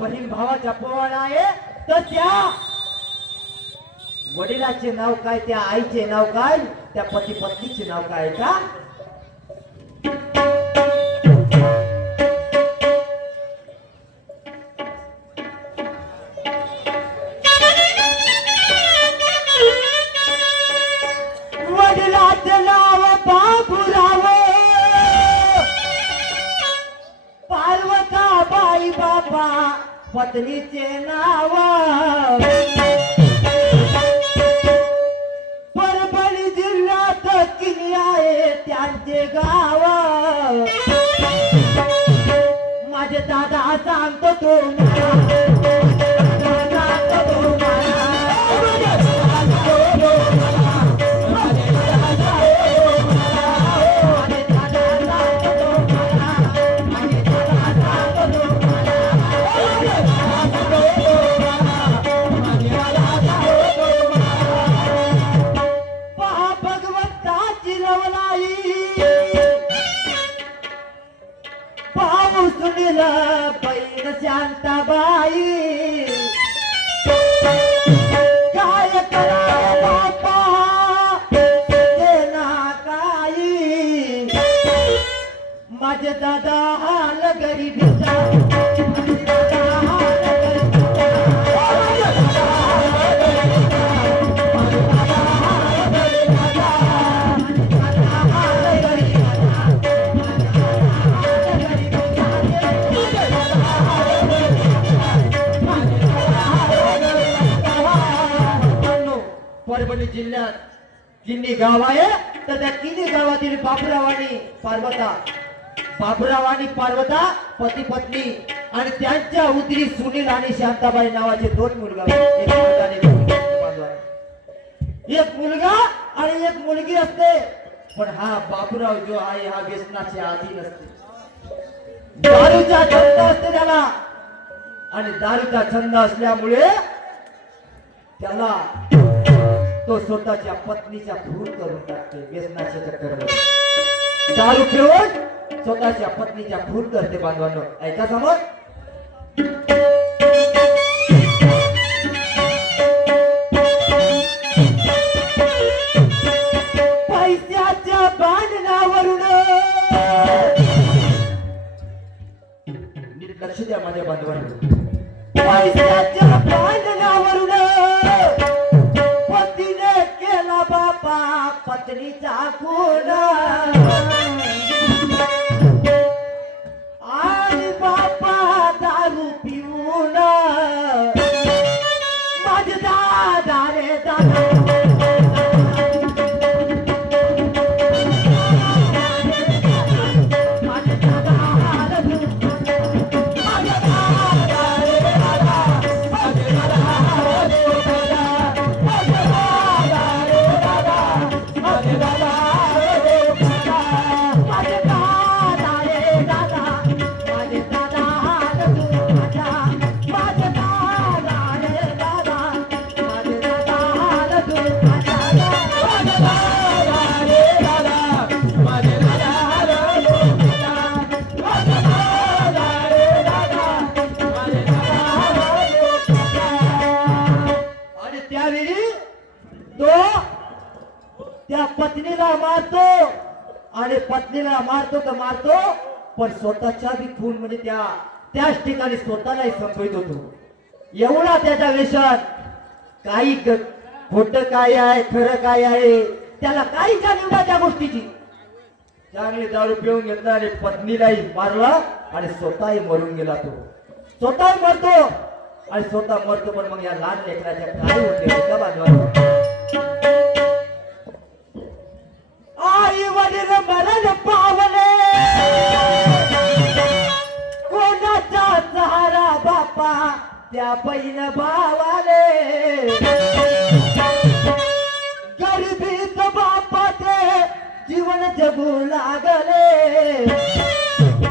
बहीण भावाचा पोवाडा आहे तर त्या वडिलाचे नाव काय, त्या आईचे नाव काय, त्या पती पत्नीचे नाव काय का? वडिलाचे नाव बाबूराव, पार्वताबाई बाबा पत्नीचे नाव, परभणी जिल्ह्यात किनी आहे त्यांचे गाव. माझे दादा सांगतो तुम्हाला, बहीण शांताबाई काय करा बापा देना काही. माझे दादा हाल गरीबीचा, परभणी जिल्ह्यात किन्नी गाव आहे तर त्या किन्नी गावातील बाबूराव आणि पार्वता पती पत्नी आणि त्यांच्या उतरी सुनील आणि शांताबाई नावाचे दोन मुलगा, एक मुलगा आणि एक मुलगी असते. पण हा बाबूराव जो आहे हा व्यसनाच्या आधी नसते, दारूचा छंद असते त्याला. आणि दारूचा छंद असल्यामुळे त्याला तो स्वतःच्या पत्नीचा खून करून टाकते. व्यसनाच्या चक्करमध्ये दारू पिऊन स्वतःच्या पत्नीचा खून करते. बांधवांनो ऐका समोर, पैशाच्या भांडणावरून, नीट लक्ष द्या माझ्या बांधवांनो, पैशाच्या भांडणावरून पत्नीचा टाकून आणि बापा दारू पिऊन माझे दादा रे दादा त्या पत्नीला मारतो आणि पत्नीला मारतो तर मारतो पण स्वतःच्या बी खून म्हणजे त्याच ठिकाणी स्वतःलाही संपवित होतो. एवढा त्याच्या वेशात काही खोट काय आहे खरं काय आहे त्याला काही जाणीव नाही त्या गोष्टीची. चांगली दारू पिऊन घेतला आणि पत्नीलाही मारला आणि स्वतःही मरून गेला. तो स्वतःही मरतो आणि स्वतः मरतो पण मग या लहान लेकराच्या काय होते का बाजूला आई वडील मरण पावले कोणाचा सहारा बापा त्या बहीण भावाले गरिबीत बापा ते जीवन जगू लागले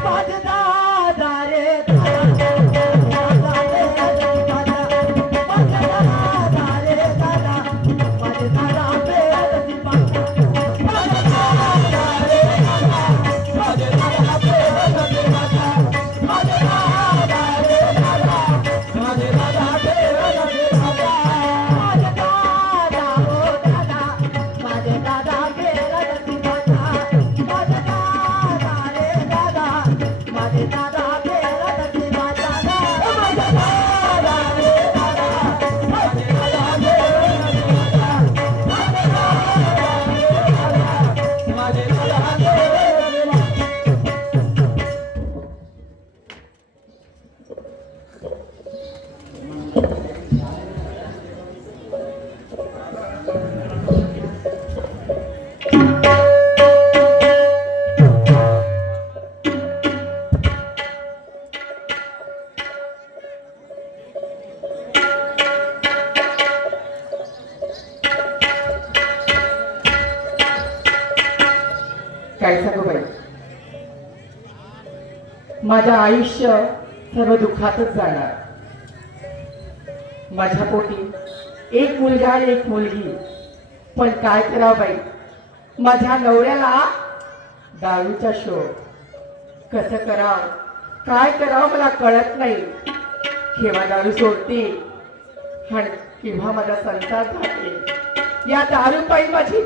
माझे दादा रे काय सांगू बाई, माझं आयुष्य सर्व दुःखातच जाणार. माझ्या पोटी एक मुलगा आणि एक मुलगी, पण काय करावं बाई, माझ्या नवऱ्याला दारूचा शोक. कसं करावं काय करावं मला कळत नाही. केव्हा दारू सोडते आणि केव्हा माझा संसार जाते. या दारूपायी माझी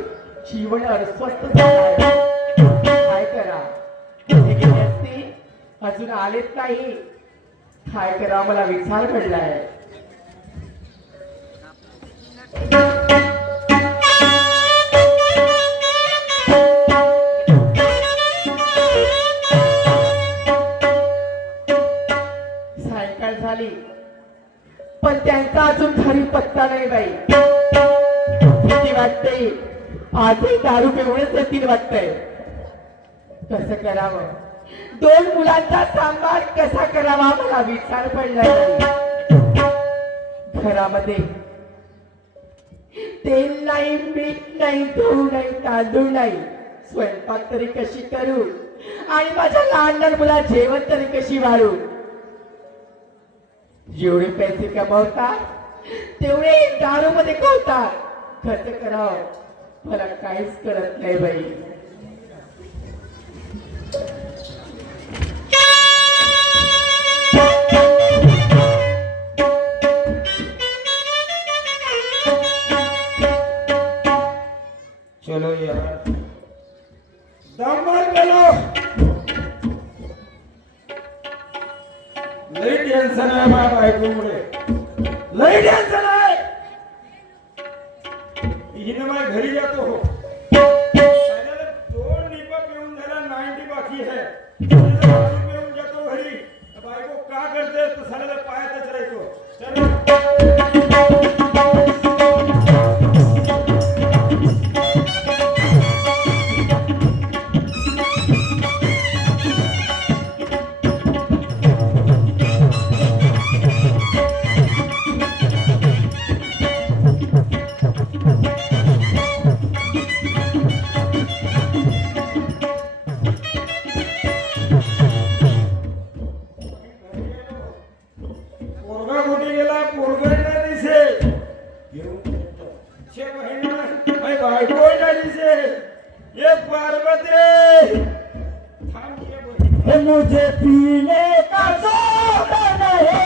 जीवन अस्वस्थ झालं. काय करा गेले असते अजून आलेच नाही. काय करा मला विचार पडलाय. सायंकाळ झाली पण त्यांचा अजून घरी पत्ता नाही बाई. भीती वाटते आजही दारू पिऊनच येतील वाटतंय. कसं करावं, दोन मुलांचा सांभाळ कसा करावा मला विचार पडलाय. घरामध्ये तेल नाही, मीठ नाही, गहू नाही, तांदूळ नाही. स्वयंपाक तरी कशी करू आणि माझ्या लहान लहान मुला जेवण तरी कशी वाढू. जेवढे पैसे कमावतात तेवढे दारू मध्ये कळतात. कसं करावं मला काहीच कळत नाही बाई. चलो यार दमर गेलो. लई टेन्शन आहे माझ्या बायकोमुळे, लई टेन्शन आहे. हिने माझ्या घरी जातो हो ये पार्वती रे थांब ये बोल. हे मुझे पीने का शौक नहीं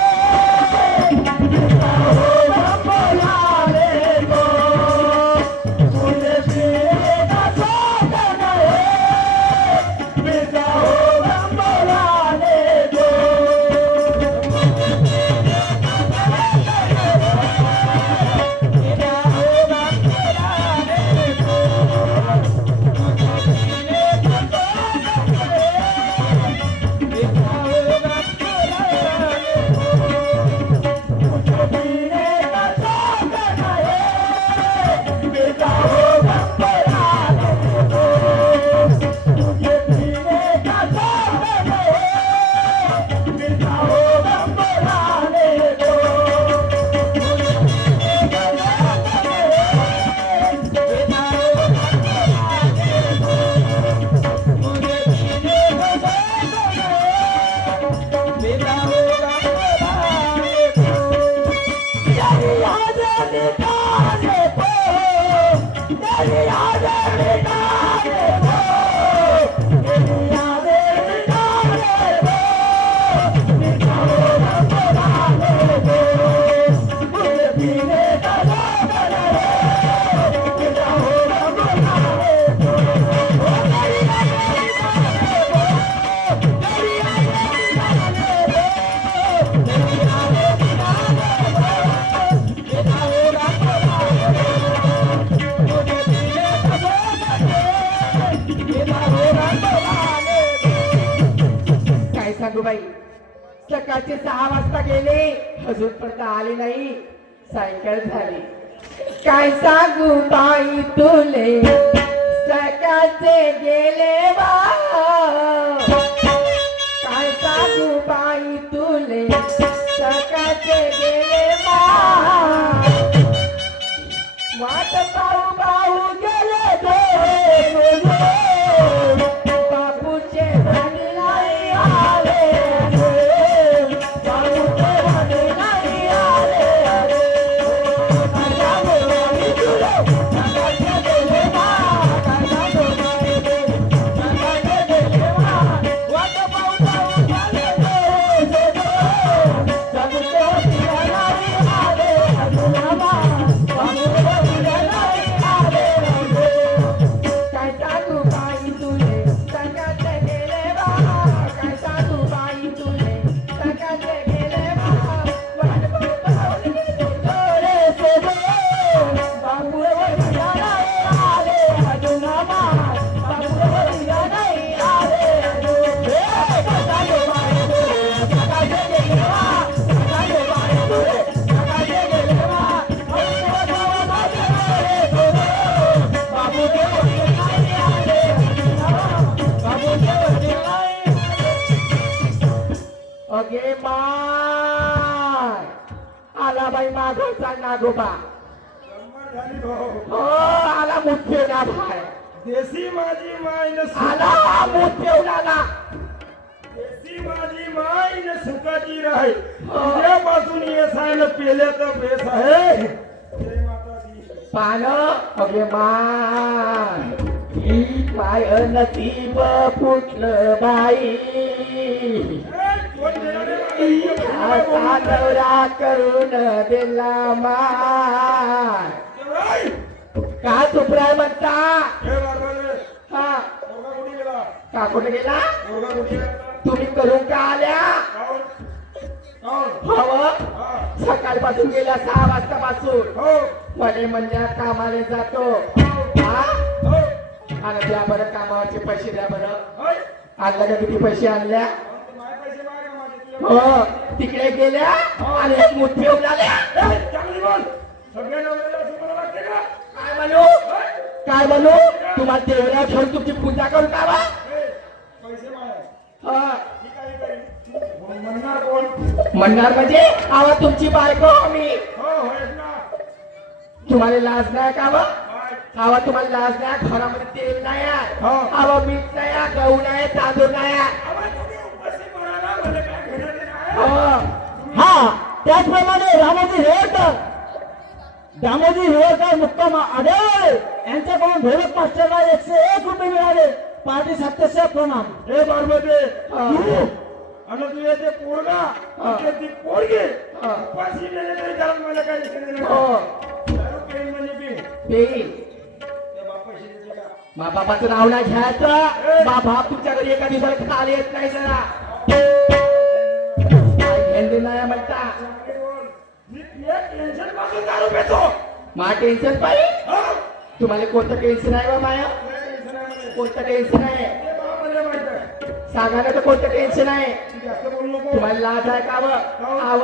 बुलाने को मुझे पीने का शौक नहीं बुलाने को काय सांगू बाई, सकाळचे 6 वाजता गेले, अजूनपर्यंत आले नाही. सायंकाळ झाली. काय सांगू बाई तुले, सकाळचे गेले बा. काय सांगू बाई तुले, सकाळचे गेले बा. वाट पाहू पाहू गेले दोन बापूचे भांडे नाही आले. बापूचे भांडे नाही आले. काय सांगू बाई तुले, सकाळचे गेले बा. काय सांगू बाई तुले, सकाळचे गेले बा. वाट पाहू पाहू गेले दोन बापूचे भांडे नाही आले. काय सांगू बाई तुले, सकाळचे गेले बा. काय सांगू बाई तुले, सकाळचे गेले बा. वाट पाहू पाहू गेले बाबू वडिला नाही आले अजून आम्हा. बाबू वडिला नाही आले अजून. काय सांगू बाई तुले, सकाळचे गेले बा. काय सांगू बाई तुले, सकाळचे गेले बा. अगे माय, आला बाई मागवचा नागोबा. शंभर झाली भाऊ. हो, आला मुठ्ठेवला भाय. देशी माझी माय न आला मुठ्ठेवला. देशी माझी माय न सुखाची राही. तुझ्यापासून येस आहे न पेले तर बेस आहे. जय माता दी. पान अगे माय, माय नसीब फुटलं बाई. कोण देणार रे मला? आता नवरा करून दिला माय. देवराई! का सुप्राय म्हणता? हे बारबाले, हा, पोरगा कुठे गेला? का कुठे गेला? पोरगा कुठे गेला? तुम्ही करून का आल्या? काऊन? काऊन? हवं, हा. सकाळपासून गेल्या 6 वाजतापासून हो. मध्ये म्हणल्या कामाला जातो. हा, हो. आणि द्या बरं, कामावरचे पैसे द्या बरं. होय. आणल्या का किती पैसे आणल्या? माझे पैसे मागा माझे तुला. हो, तिकडे गेल्या आणि एक मुठ्ठी उडाल्या. चांगली बोल. सगळ्या नवऱ्याला असं मला वाटते का? काय म्हणू, काय म्हणू? तुम्हाला देवळा ठेवून तुमची पूजा करू का बा? ए, पैसे मागा. हा, ठीक आहे, ठीक आहे. म्हणणार कोण? म्हणणार म्हणजे आवा तुमची बायको मी. हो होय ना. तुम्हाला लाज नाही का बा? काय? आवा तुम्हाला लाज नाही, घरामध्ये तेल नाही आहे, हो. आवा मीठ नाही आहे, गहू नाही, तांदूळ नाही आहे. आवाज तुम्ही उपस्थित म्हणाला, मला काय घेणं देणं आहे? हो, हा, त्याचप्रमाणे रामोजी हेळकर, दामोजी हेळकर मुक्काम आढळ यांच्याकडून ढोलक मास्टरला 101 रुपये प्रणाम. हे पार्वती हा. तू आणि तू येते पोरगा हा. ते ती पोरगी हा. पाशी नेले तरी चालत मला काही दिसत नाही. हो दारू पेन म्हणजे पी पेन त्या बापाशी देते का? मा बापाचं नाव नाही घ्यायचं. मा बाप तुमच्या घरी एका दिवसाला खाली येत नाही जरा काय घेणं देणं नाही म्हणता. मी टेन्शन पासून दारू पितो. मा टेन्शन पाहिजे. हा? तुम्हाला कोणतं टेन्शन आहे बा माया? काय टेन्शन आहे मला? कोणतं टेन्शन आहे ते बापाला माहित आहे. सांगायला तर कोणतं टेन्शन आहे? तू जास्त बोलू नको. तुम्हाला लाज आहे का व? आव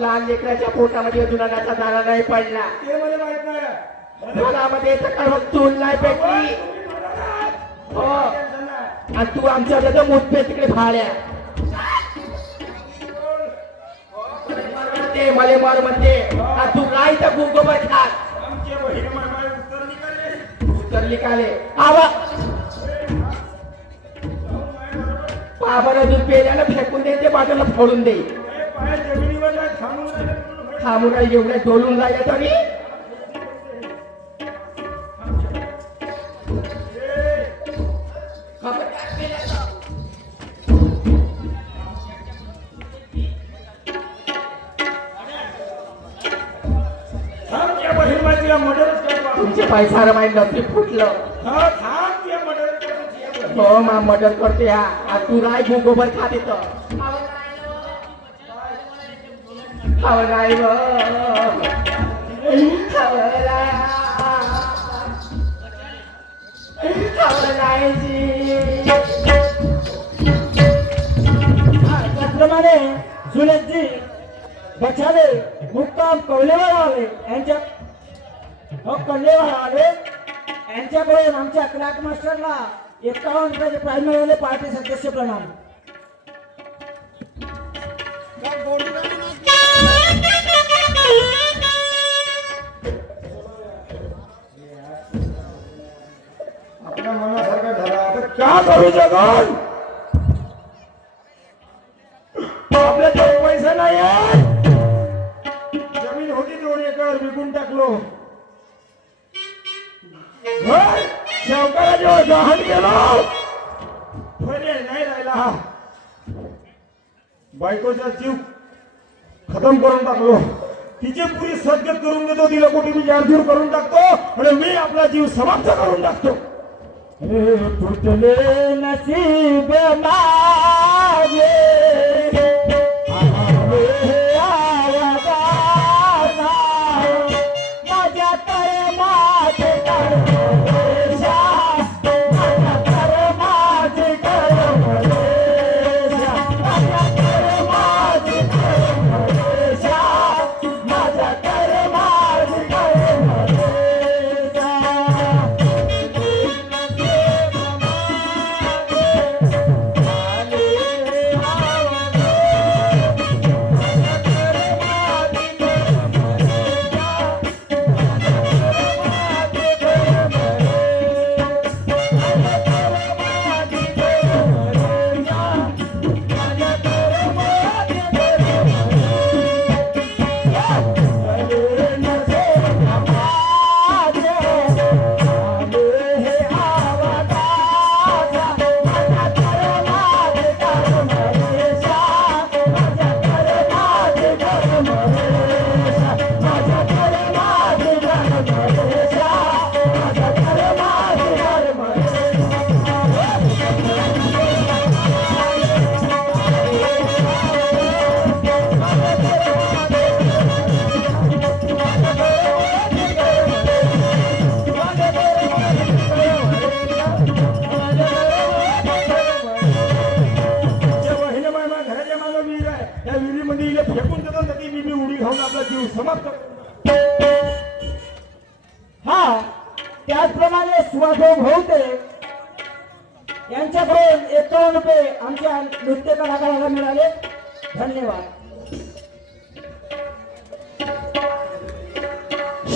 लहान लेकराच्या पोटामध्ये दुधाचा दाणा नाही पडला. ते मला माहित नाही. दुधामध्ये तर चूल नाही पेटली. हो टेन्शन नाही. आणि तू आमच्या मोठे तिकडे भाड्या ते मले मर म्हणते. आणि तू काय तर गुगोबर खात आमच्या बहिणी मामाला उत्तर निघाले. उतरली काले आवा पाबर दूध पेल्यानं फेकून दे ते बाजूला फोडून दे. हे पाय जमिनीवर नाही थांबून राहिले. थांबून राहिले एवढे डोलून राहिले तरी आमच्या बहीण माझ्या मदत कर. तुमचे पैसा माहीत नसते फुटलं. हा थांब तुझ्या मदत करतो. हो मा मदत करते हा आणि तू राय गोबर खात येतं. खावं नाही व. खावं नाही जी. त्याचप्रमाणे सुलेशजी बछाले मुक्काम कवलेवर आले यांच्या कल्लेवर आले यांच्याकडून आमच्या क्राक मास्टरला 51 रुपयाचे प्राइज मिळाले. पार्टी सदस्य प्रणाम. आपल्या मनासारखा झाला आता क्या करू जगन. आपल्याकडे पैसा नाही आहे. जमीन होती 2 एकर विकून टाकलो. घर शेवकाराच्या गहाण गेलो. फळे नाही राहिला. बायकोचा जीव खतम करून टाकलो. तिची पुरी सद्गत करून देतो. तिला कोटी मी जाहीर करून टाकतो आणि मी आपला जीव समाप्त करून टाकतो. हे फुटले नसीब माझे आवे आवाजाचा माझ्या कर्माचे कर्मरेषा माझ्या कर्माचे कर्मरेषा माझ्या कर्माचे कर्मरेषा माझ्या कर्माचे कर्मरेषा. समाप्त. हा त्याचप्रमाणे सुभाषभाऊ भोवते यांच्याकडून 51 रुपये आमच्या नृत्य कलाकाराला मिळाले. धन्यवाद.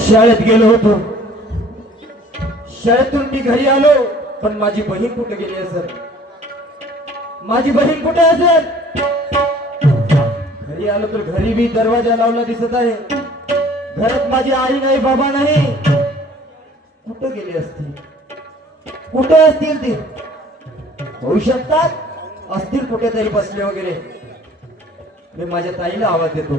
शाळेत गेलो होतो. शाळेतून मी घरी आलो पण माझी बहीण कुठे गेली असेल. माझी बहीण कुठे असेल. घरी आलो तर घरी बी दरवाजा लावला दिसत आहे. घरात माझी आई नाही बाबा नाही. कुठं गेली असतील. कुठे असतील ते. होऊ शकतात, असतील कुठेतरी बसले वगैरे. मी माझ्या ताईला आवाज देतो.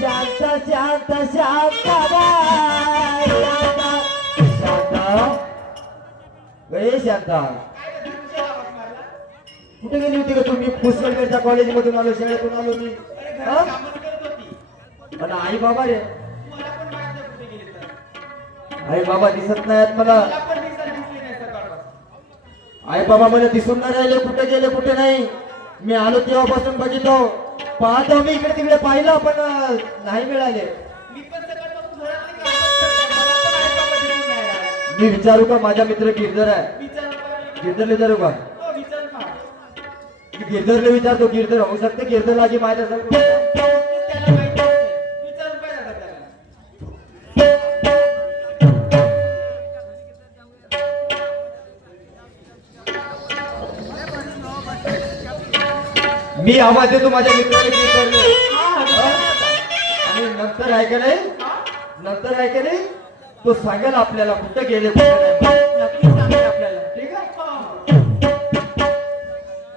शांत शांत शांता, कुठे गेली होती का तुम्ही? पुष्कळगडच्या कॉलेजमधून आलो, शाळेतून आलो मी. पण आई बाबा रे, आई बाबा दिसत नाहीत मला. आई बाबा मला दिसून नाही राहिले, कुठे गेले कुठे नाही. मी आलो तेव्हापासून बघितलो, पाहतो मी इकडे तिकडे पाहिलं, पण नाही मिळाले. मी विचारू का? माझा मित्र गिरधर आहे, गिरधरला विचारू का? गिरधरला विचारतो. गिरधर होऊ शकते, गिरधर लागी माहित असेल. मी आवाज देतो माझ्या मित्राला गिरधरला. आणि नंतर आहे का नाही, नंतर आहे का नाही, तो सांगेल आपल्याला कुठे गेले कुठे नाही. नक्की सांगेल आपल्याला. ठीक आहे.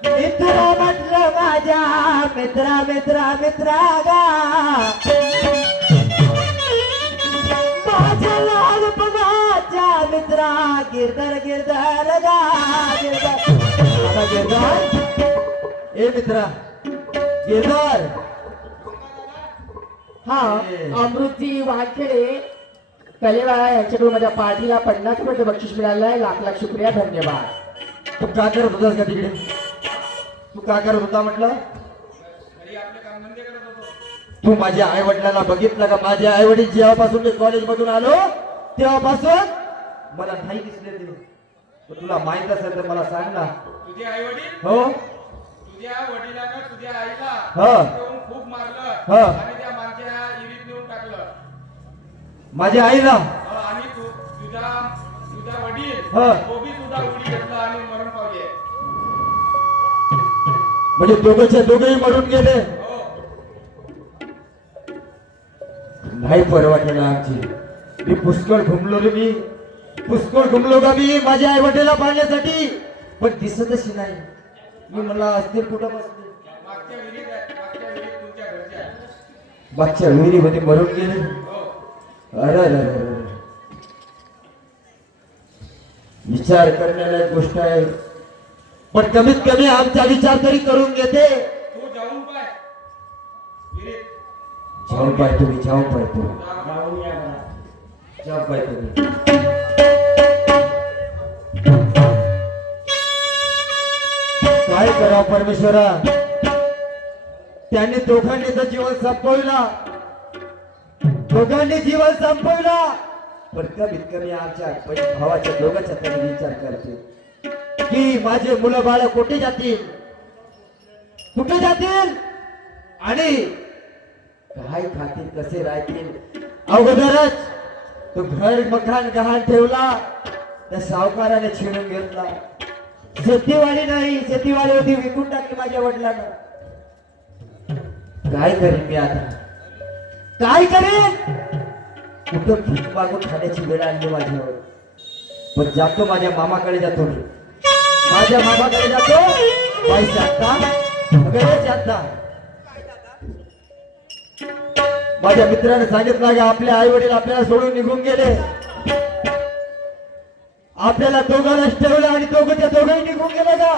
मित्र म्हटलं माझ्या मित्रा मित्रा मित्रा गा, माझ्या लहानपणाच्या मित्रा गिरधर गिरधर गा, गिरधर. आता गिरधर, ए मित्रा गिरधर. हा, अमृतजी वानखेडे कलेवाळा यांच्याकडून माझ्या पार्टीला 50 रुपये बक्षीस मिळालं आहे. लाख लाख शुक्रिया, धन्यवाद. तू काय करत होतास का तिकडे? तू काय करत होता म्हटलं? तू माझ्या आई वडिलांना बघितलं का? माझे आई वडील जेव्हापासून मी कॉलेज मधून आलो तेव्हापासून मला नाही दिसले ते. तर तुला माहित असेल तर मला सांग ना. तुझे आई वडील? हो, तुझ्या वडिलांना तुझ्या आईला हा. येऊन खूप मारलं, हा. आणि त्या माणसाच्या इरीत नेऊन टाकलं. माझ्या आईला. आणि तुझा तुझा वडील हा. तो बी तुझा उडी घेतला आणि मरण पावले. म्हणजे दोघंच्या दोघेही मरून गेले. हो. नाही परवा केला आमची. मी पुष्कळ घुमलो रे, मी पुष्कळ घुमलो का मी माझ्या आई वडिलांना पाहण्यासाठी, पण दिसतच नाही. मी मला असतील कुठं बसले. मागच्या विहिरीत आहे, मागच्या विहिरीत तुमच्या घरच्या आहे. मागच्या विहिरीमध्ये मरून गेले. हो. अरे अरे अरे, विचार करण्याला गोष्ट आहे, पण कमीत कमी आमचा विचार तरी करून घेते. तू जाऊन पाय विहिरीत. जाऊन पाय तुम्ही, जाऊन पाय तुम्ही, जाऊन या बा. जाऊन पाय तुम्ही. काय करावं परमेश्वरा, त्यांनी दोघांनी तर जीवन संपवला, दोघांनी जीवन संपवला, पण कमीत कमी आमच्या भावाच्या दोघांचा तरी विचार करते की माझे मुलं बाळ कुठे जातील, कुठे जातील आणि काय खातील, कसे राहतील. अगोदरच तो घर मकान गहाण ठेवला, त्या सावकाराने छिनून घेतला. शेतीवाडी नाही, शेतीवाडी होती विकून टाकली माझ्या वडिलांना. काय करीन मी आता, काय करेन? कुठं भीक मागून खाण्याची वेळ आणली माझ्यावर. पण जातो माझ्या मामाकडे, जातो मी माझ्या मामाकडे जातो. पैसे आता वगैरे आता माझ्या मित्राने सांगितलं की आपले आई वडील आपल्याला सोडून निघून गेले, आपल्याला दोघांनाच ठेवलं आणि दोघंच्या दोघंही निघून गेले का?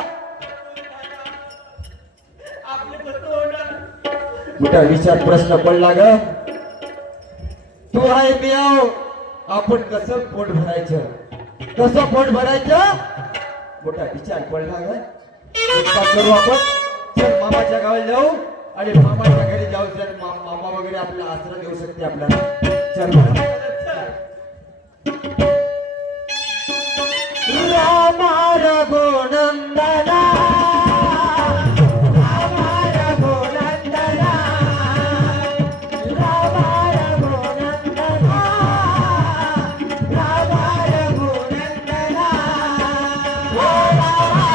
मोठा विचार प्रश्न पडला ग. तू आहे मी आहो, आपण कसं पोट भरायचं, कसं पोट भरायचं, मोठा विचार पडला ग. एक काम करू आपण, चल मामाच्या गावाला जाऊ आणि मामाच्या घरी जाऊ. चल मामा वगैरे आपल्याला आश्रय देऊ शकते आपल्याला. चल रामा रघुनंदना, रामा रघुनंदना, रामा रघुनंदना, रामा रघुनंदना, ओ रामा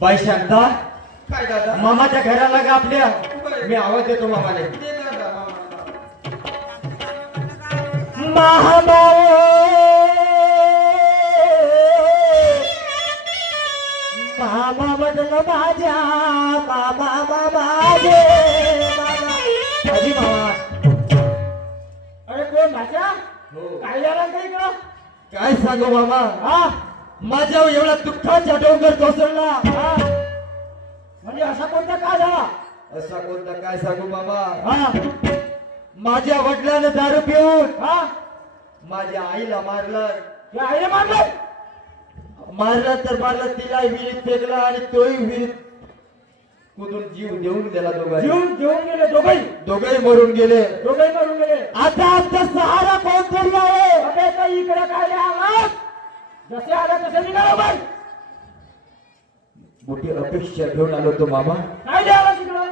बाई शांता, काय दादा मामाच्या घराला का आपल्या बरं. मी आवाज देतो मामाले. दे दादा मामा बदल माझ्या मामा माझे अजी मामा. अरे कोण भाषा हो. काय झालं काही का काय सांगू मामा, हा माझ्या एवढा दुःखाचा डोंगर कोसळला. हा म्हणजे असा कोणता का झाला असा कोणता काय सांगू मामा, हा माझ्या वडिलांनी दारू पिऊन हा माझ्या आईला मारलं. या आईने मारलं मारलं तर मारलं, तिला विहिरीत फेकला आणि तोही विहिरीत कुठून जीव देऊन गेला. जीव देऊन गेले दोघंही दोघेही मरून गेले. दोघंही मरून गेले. आता आमचा सहारा कोणतरी आहे. अबे काही इकडे काय आला जसे आला तसे निघाला बाई. मोठी अपेक्षा घेऊन आलो तो मामा. काय द्यावा तिकडं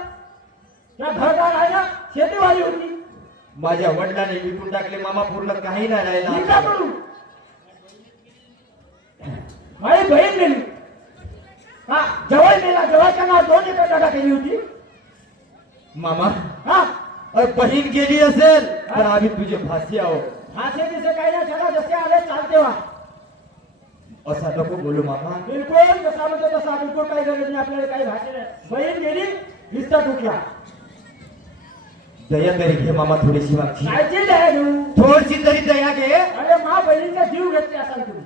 त्या घरदार आहे ना शेतीवाडी होती माझ्या वडिलांनी विकून टाकले मामा, पूर्ण काही नाही मी काय राहिला. करू माझी बहीण गेली हा जवळ मेला जवळच्या नाव 2 एकर जागा केली होती मामा हा बहीण गेली असेल तर आम्ही तुझे फाशी आहोत. असे दिसे काही नाही त्याला जसे आले चालते वा असा नको बोलू मामा. बिलकुल कसा म्हणतो तसा बिलकुल काही गरज नाही आपल्याला काही भाषे नाही. बहीण गेली रिश्ता तुटला दया तरी घे मामा, थोडीशी मागची कायची दया घेऊ थोडीशी तरी दया घे. अरे मा बहिणीचा जीव घेतले असाल तुम्ही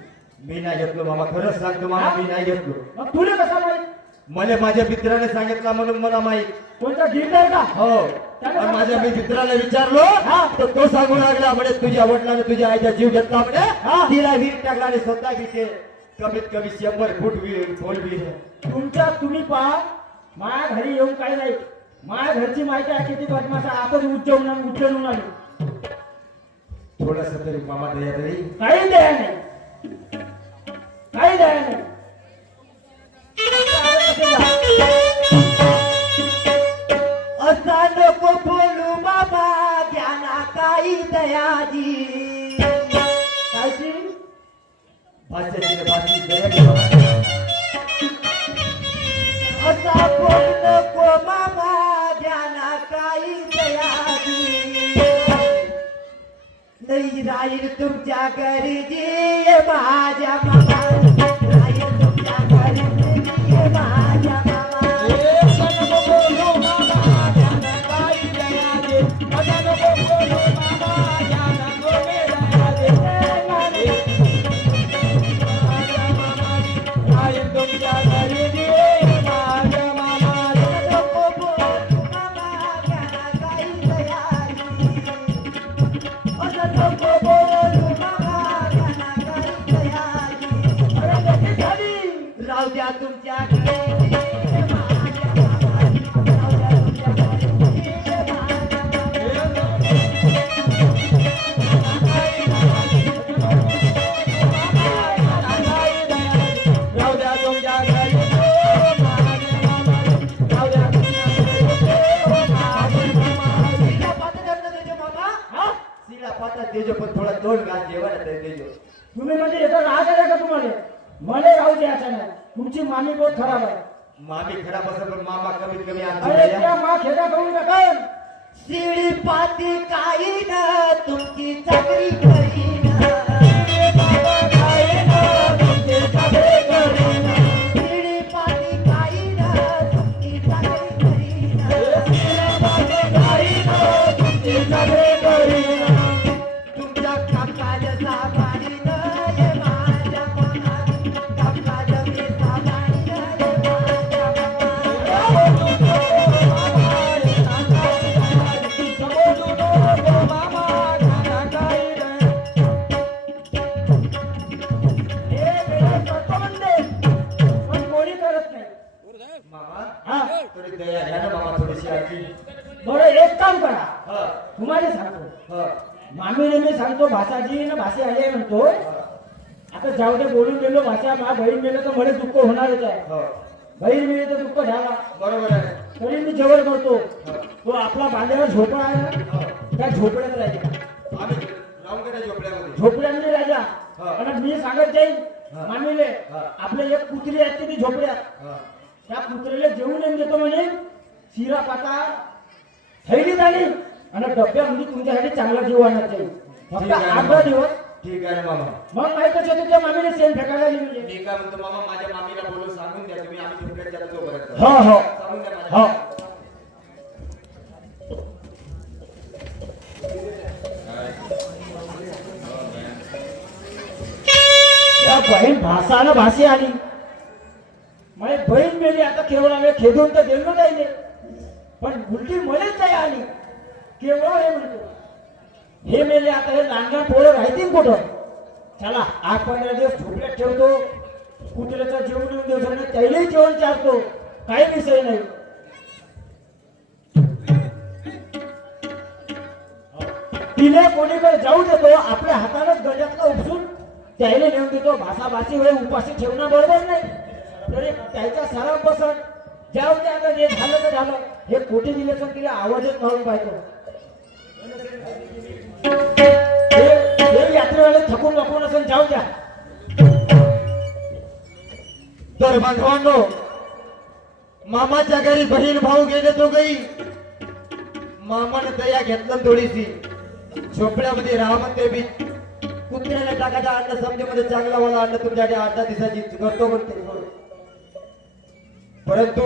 मी नाही घेतलो मामा, खरंच सांगतो मामा, मी नाही घेतलो. मग तुला कसा माहित मला माझ्या मित्राने सांगितलं म्हणून मला माहित. कोणता गिरणार का हो, आणि माझ्या मी मित्राला विचारलो तर तो सांगू लागला म्हणे तुझ्या वडिलांनी तुझ्या आईचा जीव घेतला म्हणे. तिला विहीर टाकला आणि स्वतः भीते कमीत कमी 100 फूट विहीर खोल विहीर आहे. तुमच्या तुम्ही पहा माझ्या घरी येऊन काही नाही माझ्या घरची माहिती आहे किती बदमाश आहे. आपण उच्चवून आलो थोडस तरी मामा दया तरी. काही दया नाही काही दया नाही असा नको बोलू बाबा, ज्ञाना काही दयाजी. कायची भाषेची भाषी दया घे बाबा. असा बोल नको मामा, ज्ञाना काही दयाजी. नाही राहील तुमच्या गरजी माझ्या मामा, राहील तुमच्या गरजी माझ्या मामा. राहू द्या तुमच्या देजो, पण थोडा 2 घास जेवायला तरी देजो. तुम्ही म्हणजे येतो राग आला का तुम्हाला मला राहू द्यायचं नाही. तुमची मामी बहुत खराब आहे. मामी खराब असेल पण मामा कमीत कमी आमची अरे दया. त्या मा खेदा करून नका शिडी पाती काही न तुमची चाकरी करीन. शिडी पाती काही न तुमची चाकरी करीन. तुमच्या काकाज सामारीन ये माझ्या मनात, काकाज मी सामारीन ये माझ्या पण कोणी करत नाही. मामा. हा थोडी दया घ्या ना मामा, थोडीशी आजी. बरं एक काम करा हा, तुम्हाला सांगतो हा, मामीने मी सांगतो भाषाजी ना भाषे आले म्हणतो आता जाऊ दे बोलून गेलो भाषा मा बहीण गेलं तर मला दुःख होणारच आहे. हा. बहीण मिळे तर दुःख झाला बरोबर आहे. तरी मी जेवण करतो. तो आपला बांध्यावर झोपडा आहे ना हा. त्या झोपड्यात राजा आम्ही राहून गेल्या झोपड्यामध्ये. झोपड्यामध्ये राजा हा. आणि मी सांगत जाईल हा. मामीले हा. आपले एक कुत्री असते ती झोपड्यात हा. त्या कुत्र्याला जेवून देतो म्हणे शिरा पाता थैलीत आली आणि डब्यामध्ये तुमच्यासाठी चांगला जीव आणत जाईल फक्त ठीक आहे ना 8 मामा. दिवस ठीक आहे ना मामा. मग माहितच आहे तुझ्या मामीने सेल फेकायला दिली म्हणजे मी काय म्हणतो मामा, माझ्या मामीला बोलून सांगून द्या तुम्ही, आम्ही तुमच्याकडे जातो परत. हो हो सांगून द्या माझ्या हो त्या बहीण भासाला भासी आली माझी बहीण मेली आता केवळ आम्ही खेदून तर गेलो नाही पण उलटी मलाच नाही आली केवळ हे म्हणतो हे मेले आता हे लहान पोरं राहतील कुठं चला 8-15 दिवस झोपड्यात ठेवतो कुत्र्याचा जेवण येऊन दिवसाने त्यालाही जेवण चारतो काही विषय नाही तिला कोणीकडे जाऊ देतो आपल्या हातानच गड्यातलं उपसून त्याला नेऊन देतो भासाभासी वेळ उपाशी ठेवणं बरोबर नाही तरी त्याचा सराव बसन जाऊ द्या आता जे झालं तर झालं हे कोटी दिले तर तिला आवाजच घालून पाहिजे हे यात्रेवाले थकून वाकून असेल जाऊ द्या तर बांधवांनो, मामाच्या घरी बहीण भाऊ गेले तो गई. मामाने दया घेतलं थोडीशी, झोपड्यामध्ये राहा म्हणते बी. कुत्र्याला टाकायचा अन्न समजेमध्ये चांगला वाला अन्न तुमच्याकडे 8-10 दिवसाची करतो म्हणते. परंतु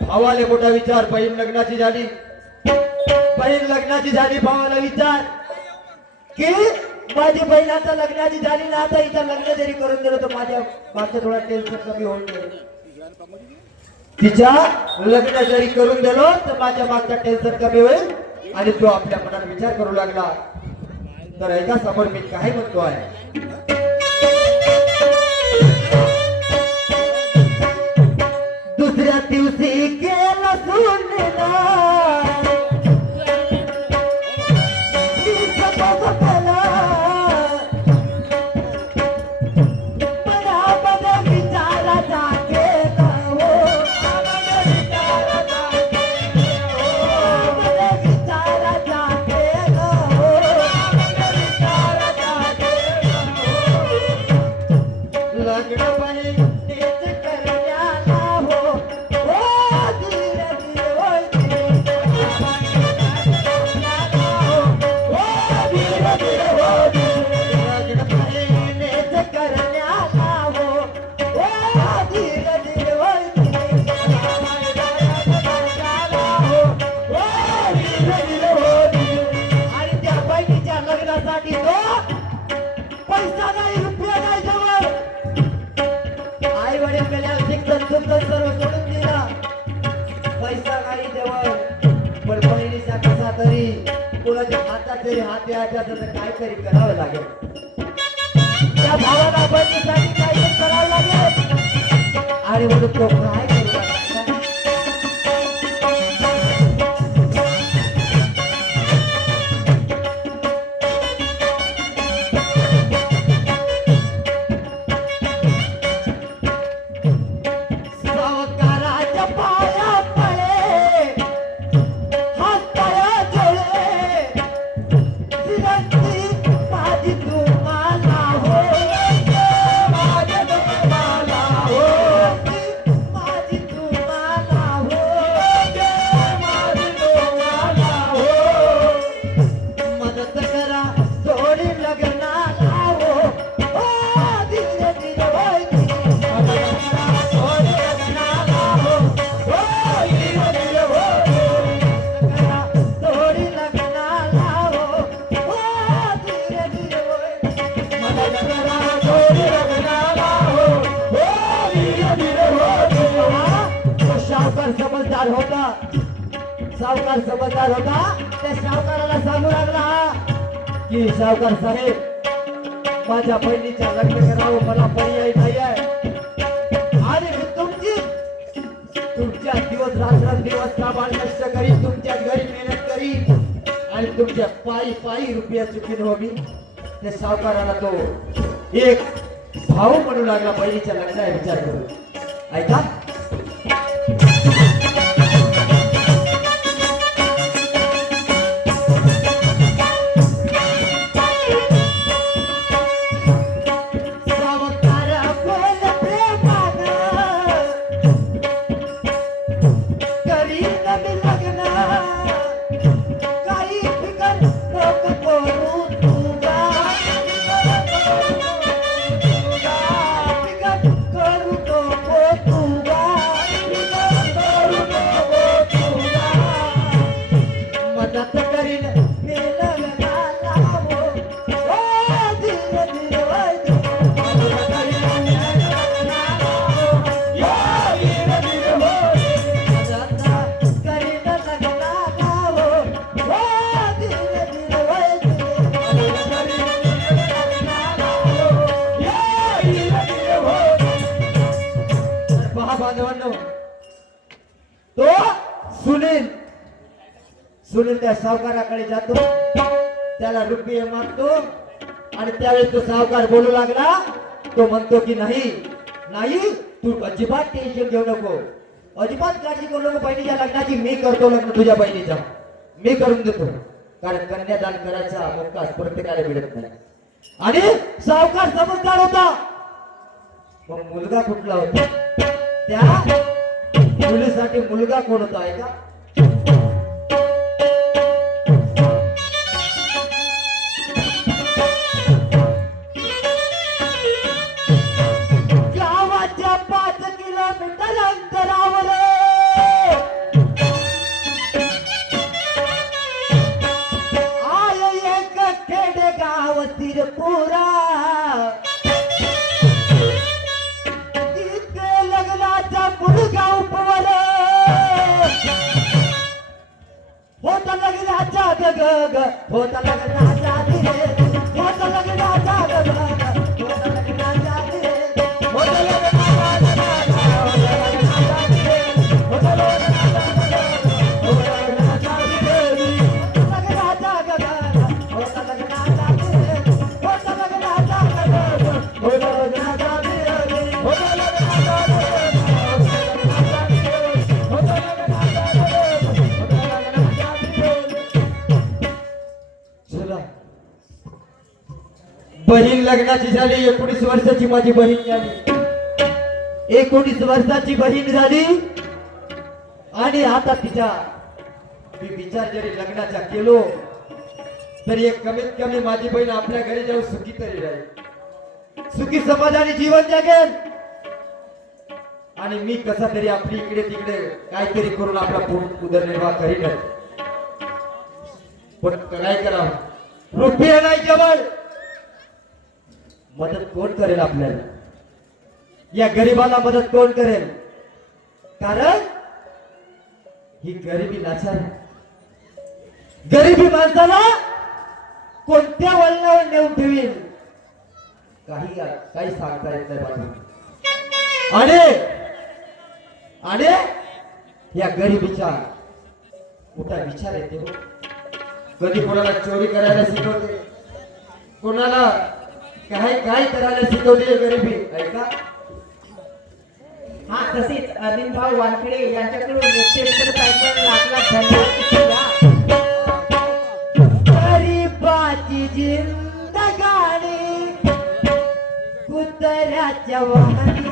भावाले मोठा विचार, बहीण लग्नाची झाली, बहीण लग्नाची झाली, भावाला विचार की माझी बहीण आता लग्नाची झाली ना, आता हिचा लग्न जरी करून दिलं तर माझ्या मागचं थोडा टेन्शन कमी होईल. तिच्या लग्न जरी करून दिलो तर माझ्या मागचा टेन्शन कमी होईल. आणि तो आपल्या मनात विचार करू लागला. तर ऐका समोर मी काय म्हणतो आहे. दुसऱ्या दिवशी केलं सुनेला काहीतरी करावं लागेल. त्या भावाला बहिणीसाठी काहीतरी करावं लागेल. आणि म्हणून तो काय करू लागला. सावकाराच्या पाया पडे, हात पाया जोडे, विनंती माझी तुम्हाला हो, माझी तुम्हाला हो, माझी तुम्हाला हो, माझी तुम्हाला हो. मदत करा जोडी लग्नाला हो, ओ धीरे धीरे होय मदत करा जोडी लग्नाला हो, ओ धीरे धीरे होय करा जोडी लग्नाला हो, ओ धीरे धीरे होय मदत करा जोडी लग्नाला हो, ओ धीरे धीरे होय. तो सावकार समजदार होता. सावकार समजदार होता. त्या सावकाराला सांगू लागला की सावकार साहेब, माझ्या बहिणीच्या लग्न करावं मला पर्याय नाही आहे. आणि मी तुमच्या दिवस रात्रंदिवस काबाड कष्ट करी, तुमच्या घरी मेहनत करी आणि तुमच्या पायी रुपया चुकीन व्हावी. त्या सावकाराला तो एक भाऊ म्हणू लागला बहिणीच्या लग्नाचा विचार करू. ऐका, सावकार बोल प्रेमानं, बांधवांनो, तो सुनील त्या सावकाराकडे जातो, त्याला रुपये मागतो आणि त्यावेळेस तो सावकार बोलू लागला. तो म्हणतो की नाही तू अजिबात टेन्शन घेऊ नको, अजिबात काळजी करू नको, बहिणीच्या लग्नाची मी करतो, लग्न तुझ्या बहिणीचा मी करून देतो, कारण कन्यादान करायचा मोका प्रत्येकाला मिळत नाही. आणि सावकार समजदार होता. मग मुलगा कुठला होता? त्या मुलीसाठी मुलगा कोण होता आहे का? गावाच्या 5 किलोमीटर अंतरावर आहे एक खेडेगाव तिरपुरा. तिथे लग्नाचा मुलगा उपवर होता, लग्नाचा गग होता, लग्नाचा धीरे होता, लग्नाचा गग होता, लग्नाचा धीरे होता, लग्नाचा गग होता, लग्नाचा धीरे होता, लग्नाचा धीरे लग्नाचा गग होता, लग्नाचा धीरे होता, लग्नाचा गग होता, लग्नाचा धीरे होता, लग्नाचा बहीण लग्नाची झाली. 19 वर्षाची माझी बहीण झाली. 19 वर्षाची बहीण झाली आणि आता तिच्या मी विचार जरी लग्नाचा केलो तरी एक कमीत कमी माझी बहीण आपल्या घरी जाऊन सुखी तरी राहील, सुखी समाधानी जीवन जगेल. आणि मी कसा तरी आपली इकडे तिकडे काहीतरी करून आपला उदरनिर्वाह करीन. पण काय करावं, रुपये नाही जवळ, मदत कोण करेल आपल्याला? या गरीबाला मदत कोण करेल? कारण ही गरिबी लाचार आहे. गरिबी माणसाला कोणत्या वळणावर नेऊन ठेवील काही सांगता येत नाही बाबा. आणि या गरिबीचा मोठा विचार येते. कधी कोणाला चोरी करायला शिकवते, कोणाला काय करायला शिकवते गरिबी, ऐका. हा, तसेच अरविंद भाऊ वानखेडे यांच्याकडून 100 लाख धन्यवाद. गरिबाची जिंदगानी कुत्र्याच्या वाहनी,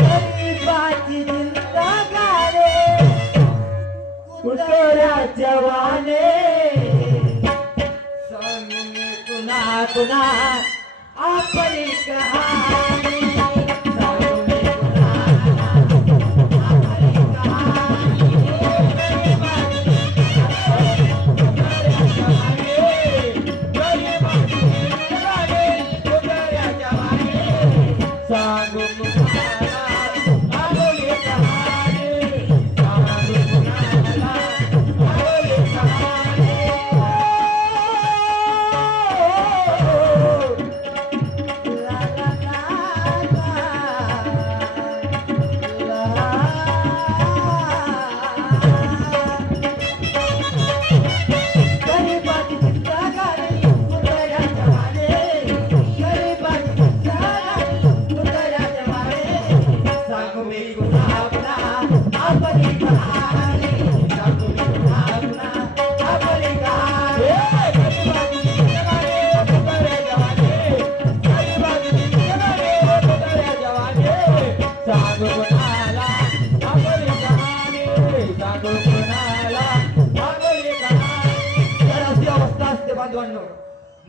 गरिबाची जिंदगानी कुत्र्याच्या वाहनी. कुणा आपली कहाणी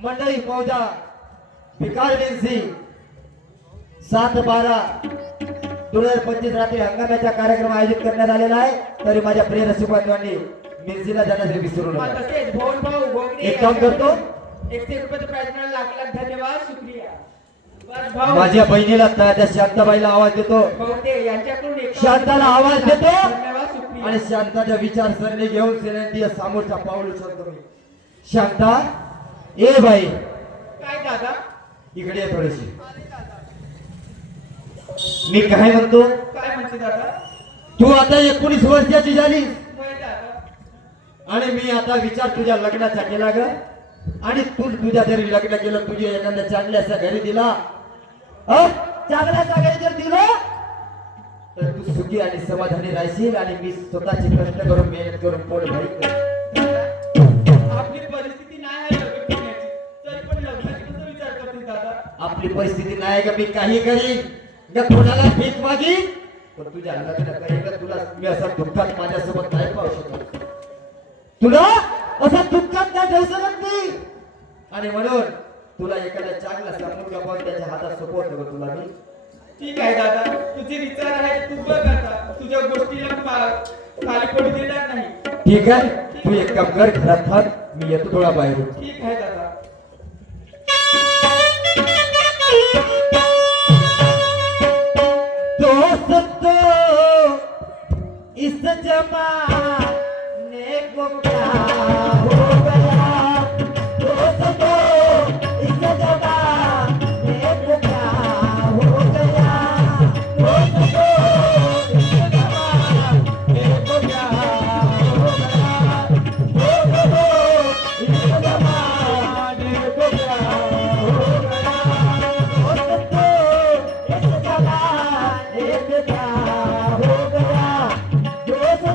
मंडळी मौजा भिकारडींसी 7/12/2025 रात्री हंगामाचा कार्यक्रम आयोजित करण्यात आलेला आहे. तरी माझ्या प्रिय रसिकांनी मिरजीला जाण्यास विसरू नका. तसेच भवन भाऊ गोगडे एक काम करतो, 100 रुपयाचं प्राइज मिळालं. लाख धन्यवाद, शुक्रिया. बस भाऊ माझ्या बहिणीला त्या शांताबाईला आवाज देतो, गोगडे यांच्याकडून शांताला आवाज देतो धन्यवाद, शुक्रिया. आणि शांताच्या विचारसरणी घेऊन सेनेंती समोरचा पाऊल उचलतो मी. शांता, ए बाई काय दादा? इकडे ये थोडीशी. मी काय म्हणतो, काय म्हणते दादा? तू आता 19 वर्षाची झाली होय दादा. आणि मी आता विचार तुझ्या लग्नाचा केला ग. आणि तू तुझ्या घरी लग्न केलं, तुझ्या एखाद्या चांगल्याच्या घरी दिला, चांगल्याच्या घरी जर दिलं तर तू सुखी आणि समाधानी राहशील. आणि मी स्वतःचे कष्ट करून मेहनत करून पोट भरी आपली परिस्थिती नाही आहे लग्न करण्याची, तरी पण लग्नाची कसं विचार करते दादा? आपली परिस्थिती नाही का मी काही करीन का कोणाला भीक मागीन, पण तुझ्या लग्न करीन का तुला मी असा दुःखात माझ्यासोबत नाही पाहू शकत. तुला असा दुःखात नाही ठेवू शकत मी. आणि म्हणून तुला एखादा चांगला मुलगा पाहून त्याच्या हातात सोपवतो तुला मी. ठीक आहे दादा, तुझे विचार आहे तू बघ आता. तुझ्या गोष्टीला खाली पडू देणार नाही. ठीक आहे, तू एक काम कर, घरात थांब, मी येतो थोडा बाहेर. ठीक आहे दादा. दोस्त इस जमाने को क्या हो गया, दोस्त इस जमाने को क्या हो गया, दोस्त इस जमाने को क्या हो गया, दोस्त इस जमाने को क्या हो गया, दोस्त इस जमाने को क्या हो गया, दोस्त इस जमाने को क्या हो गया, दोस्त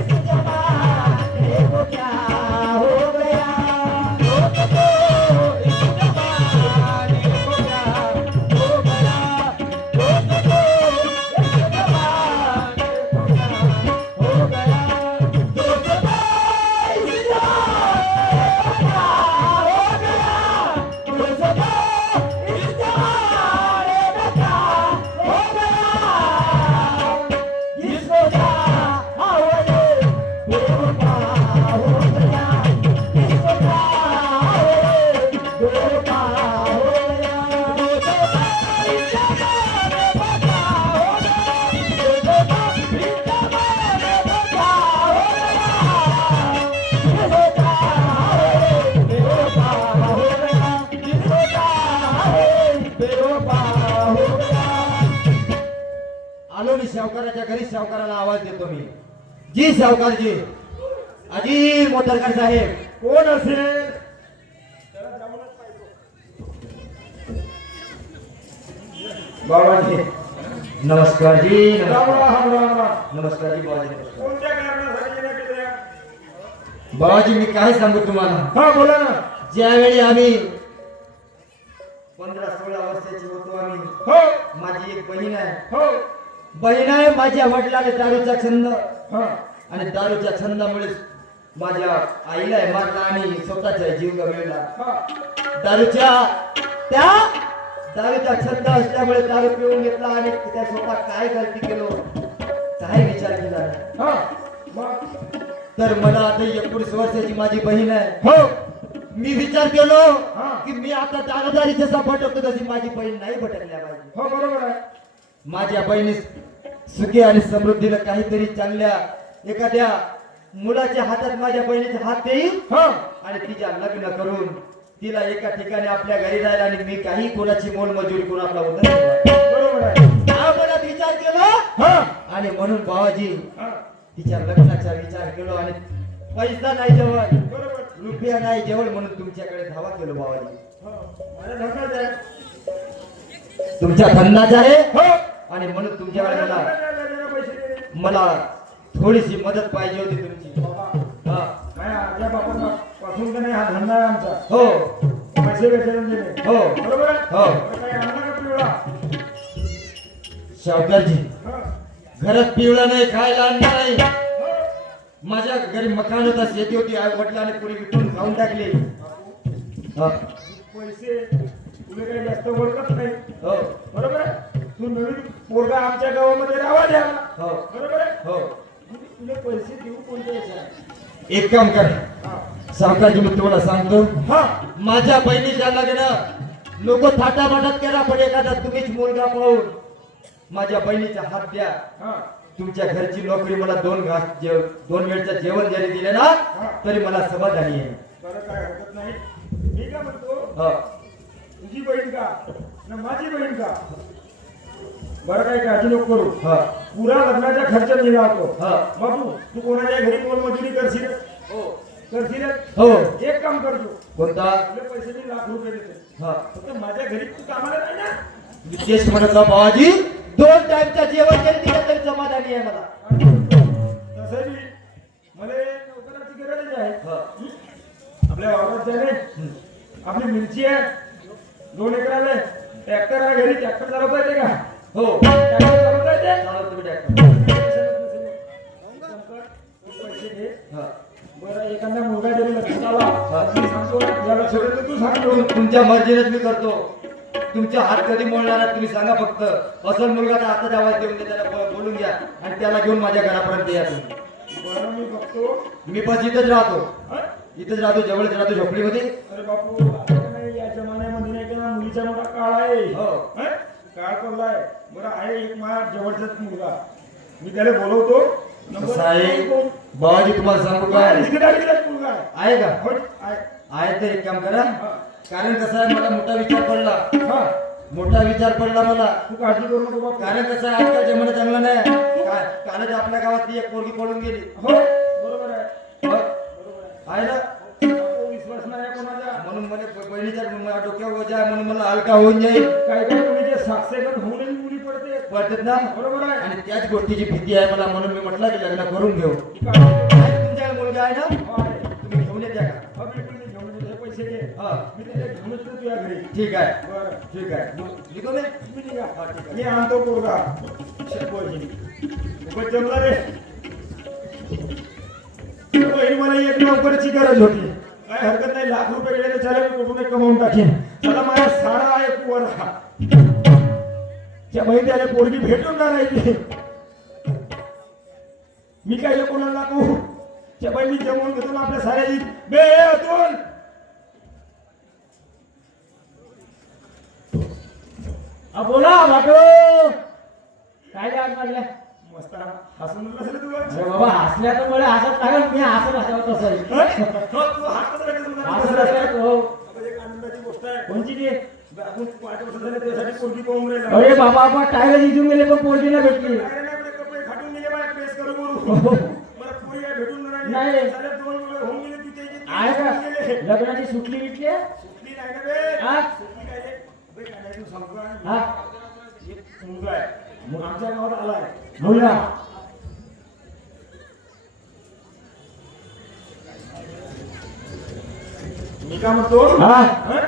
इस जमाने को क्या हो गया, दोस्त इस जमाने को क्या हो गया, दोस्त इस जमाने को क्या हो गया, जिसको चाहोगे बेवफा हो गया, जिसको चाहोगे बेवफा हो गया, दोस्त इस जमाने को क्या हो गया, दोस्त इस जमाने को क्या हो गया, जिसको चाहोगे बेवफा हो गया, जिसको चाहोगे बेवफा हो गया. आलो मी सावकाराच्या घरी, सावकाराला आवाज देतो मी. जी सावकारजी, अजी मोटरकर साहेब. कोण असेल? बाबाजी नमस्कार जी. राम नमस्कार राम राम राम. नमस्कार जी बाबाजी. नमस्कार. कोणत्या कारणासाठी येणं केलं? बाबाजी मी काय सांगू तुम्हाला, हा बोला ना. ज्यावेळी आम्ही 15-16 वर्षाची होतो आम्ही, हो माझी एक बहीण आहे. हो बहीण आहे, माझ्या वडिलाने दारूचा छंद, हा आणि दारूच्या छंदामुळे माझ्या आईला मारला आणि स्वतःचा जीव गमावला. हा त्या दारूचा छंद असल्यामुळे दारू पिऊन घेतला आणि त्या स्वतः काय गलती केलो, काय विचार केला नाही. हा मग तर मला आता 19 वर्षाची माझी बहीण आहे. हो मी विचार केलो हा. की मी आता दारोदारी जसा भटकतो तशी माझी बहीण नाही भटकल्या पाहिजे. हो बरोबर आहे. माझ्या बहिणीस सुखी आणि समृद्धीला काहीतरी चांगल्या एखाद्या मुलाच्या हातात माझ्या बहिणीचे हात देईल हा आणि तिच्या लग्न करून तिला एका ठिकाणी आपल्या घरी राहील आणि मी काही कोणाची मोलमजुरी करून आपला उदर बरोबर आहे. हा मनात विचार केला. हा आणि म्हणून बाबाजी हा तिच्या लग्नाचा विचार केलो आणि पैसा नाही जवळ, बरोबर. रुपया नाही जवळ, म्हणून तुमच्याकडे धावा केलो बाबाजी. हो माझ्या धंदाच आहे. तुमच्या धंदाच आहे हो आणि म्हणून तुमच्याकडे माझ्या मला धंदाच आहे, जरा पैसे दे. मला थोडीशी मदत पाहिजे होती तुमची. बाबा हा. नाही आजच्या बापापासून का नाही हा धंदा आहे आमचा. हो पैसे भेटले दिले. हो. बरोबर आहे. हो. आता काही आणलं का पिवळा? सावकारजी, हा. घरात पिवळा नाही, खायला आणणार नाही. हो. माझ्या घरी मकान होता, शेती होती, आई वडिलांनी पुरी विकून खाऊन टाकली. हा. पैसे तुला काही जास्त ओळखत नाही. हो बरोबर आहे. तू नवीन पोरगा आमच्या गावामध्ये राहावा द्या. हो बरोबर आहे. हो. तुला पैसे देऊ कोणते याच्या? एक काम कर हा. सावकारजी, मी तुम्हाला सांगतो, हा. माझ्या बहिणीच्या लग्न लोक थाटामाटात करा, पण एखादा तुम्हीच मुलगा पाहून माझ्या बहिणीचा हात द्या. हा. तुमच्या घरची नोकरी मला 2 वेळचं जेवण जरी दिले ना तरी मला समाधानी आहे. बरं काय हरकत नाही. मी काय म्हणतो, हो. तुझी बहीण का ना माझी बहीण का? बरं काही काळजी नको करू. हा पुरा लग्नाचा खर्च मी लावतो. हा बापू तू कोणाच्या घरी मोलमजुरी करशील? हो करशील? हो. एक काम करतो, कोणता? तुला पैसे मी ₹1,00,000 देतो. हा फक्त माझ्या घरी तू कामाला नाही ना. विशेष म्हणत ना बाबाजी, 2 टाइमचा जेवण केलं तिला तरी समाधानी आहे मला. तसं बी मला नोकराची गरज आहे. हा. आपल्या वावरात जाणे, आपली मिरची आहे 2 एकराला. ट्रॅक्टर आहे घरी, ट्रॅक्टर चालवता येते का? हो ट्रॅक्टर चालवता येते? चालव तुम्ही ट्रॅक्टर. पैसे घे. हा. बरं एखादा मुलगा जरी लक्षात आला, हा. मी सांगतो याला सोडलं तू सांगतो. तुमच्या मर्जीनेच मी करतो. तुमचा हात कधी मोडणार आहे तुम्ही सांगा फक्त. असल मुलगा तर आता आवाज देऊन दे, त्याला बोलून घ्या आणि त्याला घेऊन माझ्या घरापर्यंत या तुम्ही. बरं मी बघतो. मी बस इथंच राहतो. हा? इथंच राहतो, जवळच राहतो झोपडीमध्ये. अरे बापू आता नाही, या जमान्यामध्ये नाही का मुलीचा मोठा काळ आहे. हो. हा? काळ पडलाय. बरं आहे एक माझा जवळचाच मुलगा, मी त्याला बोलवतो. नंबर कसं आहे सांगतो. बाबाजी, तुम्हाला सांगू हा, काय रिश्तेदारीचाच मुलगा आहे. आहे का? हो, आहे. आहे तर एक काम करा. हा. कारण कसं आहे, मला मोठा विचार पडला. हा, मोठा विचार पडला मला. तू काळजी करू नको बापू. कारण कसं आहे, आजकाल जमाना चांगला नाही. कालच आपल्या गावातली एक पोरगी पळून गेली. हो बरोबर आहे. हो, बरोबर आहे. आहे ना. बापू, विश्वास नाही आहे कोणाचा. म्हणून मला बहिणीच्या माझ्या डोक्यावर ओझा आहे, म्हणून मला हलका होऊन जाईल. काही काही मुलीचे साक्षीगत होऊनही मुली पडते. वाटत ना. बरोबर आहे. आणि त्याच गोष्टीची भीती आहे मला, म्हणून मी म्हटलं की लग्न करून घेऊ. ती काळजी करू. आहे तुमच्याकडे मुलगा आहे ना, हो, आहे. तुम्ही घेऊन येत्या का? हो, बिलकुल मी घेऊन येतो. हे पैसे घे. हा. मी त्याला घेऊन येतो तुझ्या घरी. ठीक आहे. बरं. ठीक आहे. निघू मी? तुम्ही निघा. हा, ठीक आहे. मी आणतो पोरगा. शेतकरी. खूपच जमला रे. बहीण मला एक नोकरीची गरज होती. काय हरकत नाही, ₹1,00,000 गेले तर चला मी कुठून कमावून टाकेन. चला माझ्या सारा आहे पोरा. त्या बहीण त्याला पोरगी भेटून ना राहिली. मी काय कोणाला लागू. त्या बहिणी जमवून घेतो ना आपल्या साऱ्याची बे अतुल. बोला वाटो. काय आज म्हटलं? मस्त हसून नसेल तू. अरे बाबा हसल्या तर मला हसत नाही, मी हसत हसवत असेल. हो, तू हातच राखीस म्हणा. हसत असल्यावर हो. आता एक आनंदाची गोष्ट आहे. कोणची ती? आपण 5 वर्ष झाले त्यासाठी पोरगी पाहून राहिला. अरे बाबा आपण टायला जिजून गेले पण पोरगी नाही भेटली. काय नाही आपले कपडे फाटून गेले बाय, प्रेस करू करू. मला पोरी काय भेटून नाही नाही. राहिली. साले 2 मुलं होऊन गेले तिथे आहे का? गेले. लग्नाची सुटली बिटली आहे? सुटली नाही ना बे. हा? सुटली काय रे? बे काय नाही तू सांगतो काय? हा? एक मुलगा आहे. मग आमच्या गावात आलाय. मुलगा? मी काय म्हणतो? हा? हा?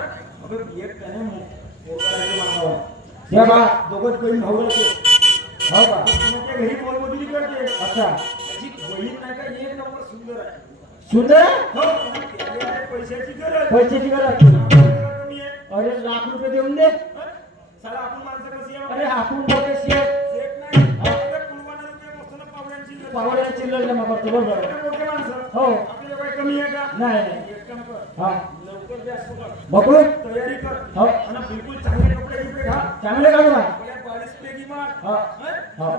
अबे एक त्याने पोरगा आहे मागावा. या बा. दोघंच बहीण भाऊ आहे. हो का? माझ्या घरी मोलमजुरी करते. अच्छा. त्याची बहीण नाही का एक नंबर सुंदर आहे. सुंदर? हो, त्याला आहे पैशाची गरज. पैशाची गरज? कमी आहे. अरे ₹1,00,000 देऊन दे. हं? साला आपण माणसं कशी आहे? अरे आपण मोठे शेत शेत नाही. आपल्या कुलवाना रुपये मोठं पावड्यांची गरज. पावड्याला चिल्लर जमा करतो बरोबर. आपले मोठे माणसं. हो. आपल्याला काही कमी आहे का? नाही नाही. एक काम कर. हा लवकर जास्त कर. बघू. तयारी कर. हो. आणि बिलकुल चांगले कपडे गिपडे घाल. चांगले काढू बा. आपल्या बारीस पेगी मार. हा. हं? हा.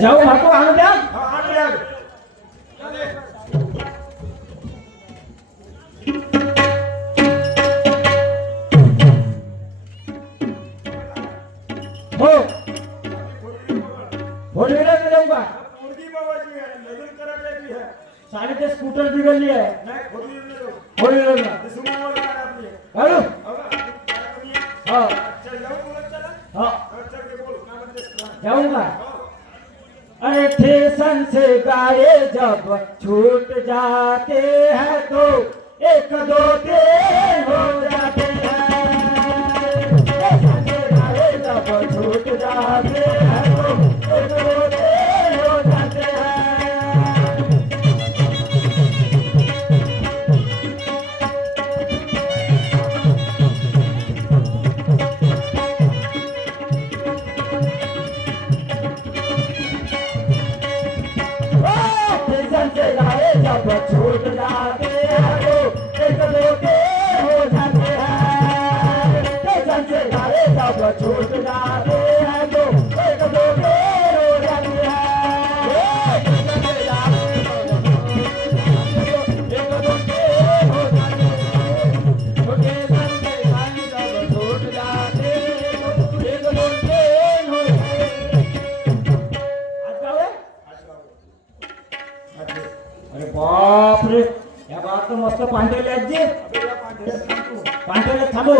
जाऊ भाको आणू द्या. हा, आण बॅग. मुलगी बाबाची आहे लग्न करायची आहे साडी ते स्कूटर बिघडली आहे नाही फोर व्हीलर ना सुमोवर आपली हॅलो हा हाँ जाऊंगा अरे ठेसन से गाये जब छूट जाते हैं तो एक दो दिन हो जाते हैं ठेसन से गाये जब छूट जाते हैं तो एक दो दिन हो जाते हैं जब छूट जाते हैं तो एक दो दिन हो जाते हैं स्टेशन से गाड़ी जब छूट जाते हैं तो एक दो दिन हो जाते हैं स्टेशन से गाड़ी एक दो दिन हो जाते हैं स्टेशन से गाड़ी जब छूट जाते हैं तो एक दो दिन हो जाते हैं अरे बाप रे या बात तो मस्त पांढरेले आहेत जी पांढरेले थांबू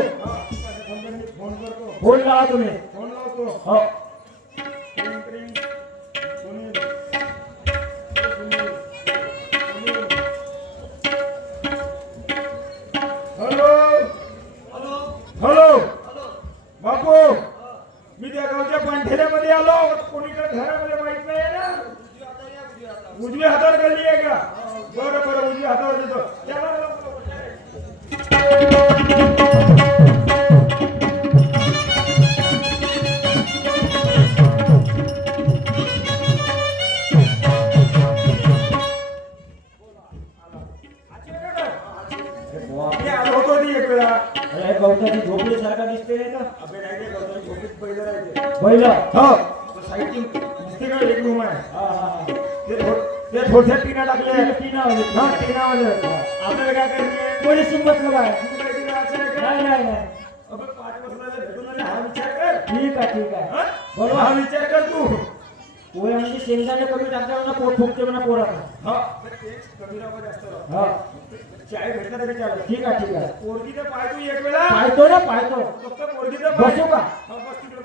फोन लावा तुम्ही फोन लावतो हो हॅलो हॅलो बापू मी त्या गावच्या पांढऱ्यामध्ये आलो कोणीकडे घरामध्ये माहित नाही ना उजवी हातावर गल्ली आहे का बरं बरं उजवी हातावर देतो आलो होतो ती एक वेळा अरे गवताची झोपडी सारखा दिसते नाही का अबे नाही गवताची झोपडीत पहिलं राहायचे पहिलं हो साईडची दिसते का एक रूम आहे हा हा ते थोडसे टीना टाकले टीनावाले हा टीनावाले आपल्याला काय करायचे कोणी सिंबतलं काय नाही नाही अबे 5 वर्षाला भेटून आले हा विचार कर ठीक आहे बरोबर हा विचार कर तू पोहे म्हणजे शेंगदाणे कमी टाकल्यावर ना पोट फुगते म्हणा पोराला हा तेच कमी राहावं जास्त हा चाय भेटला तरी चालेल ठीक आहे पोरगी तर पाहतो एक वेळा पाहतो ना पाहतो फक्त पोरगी तर बसू का हा बस तिकडे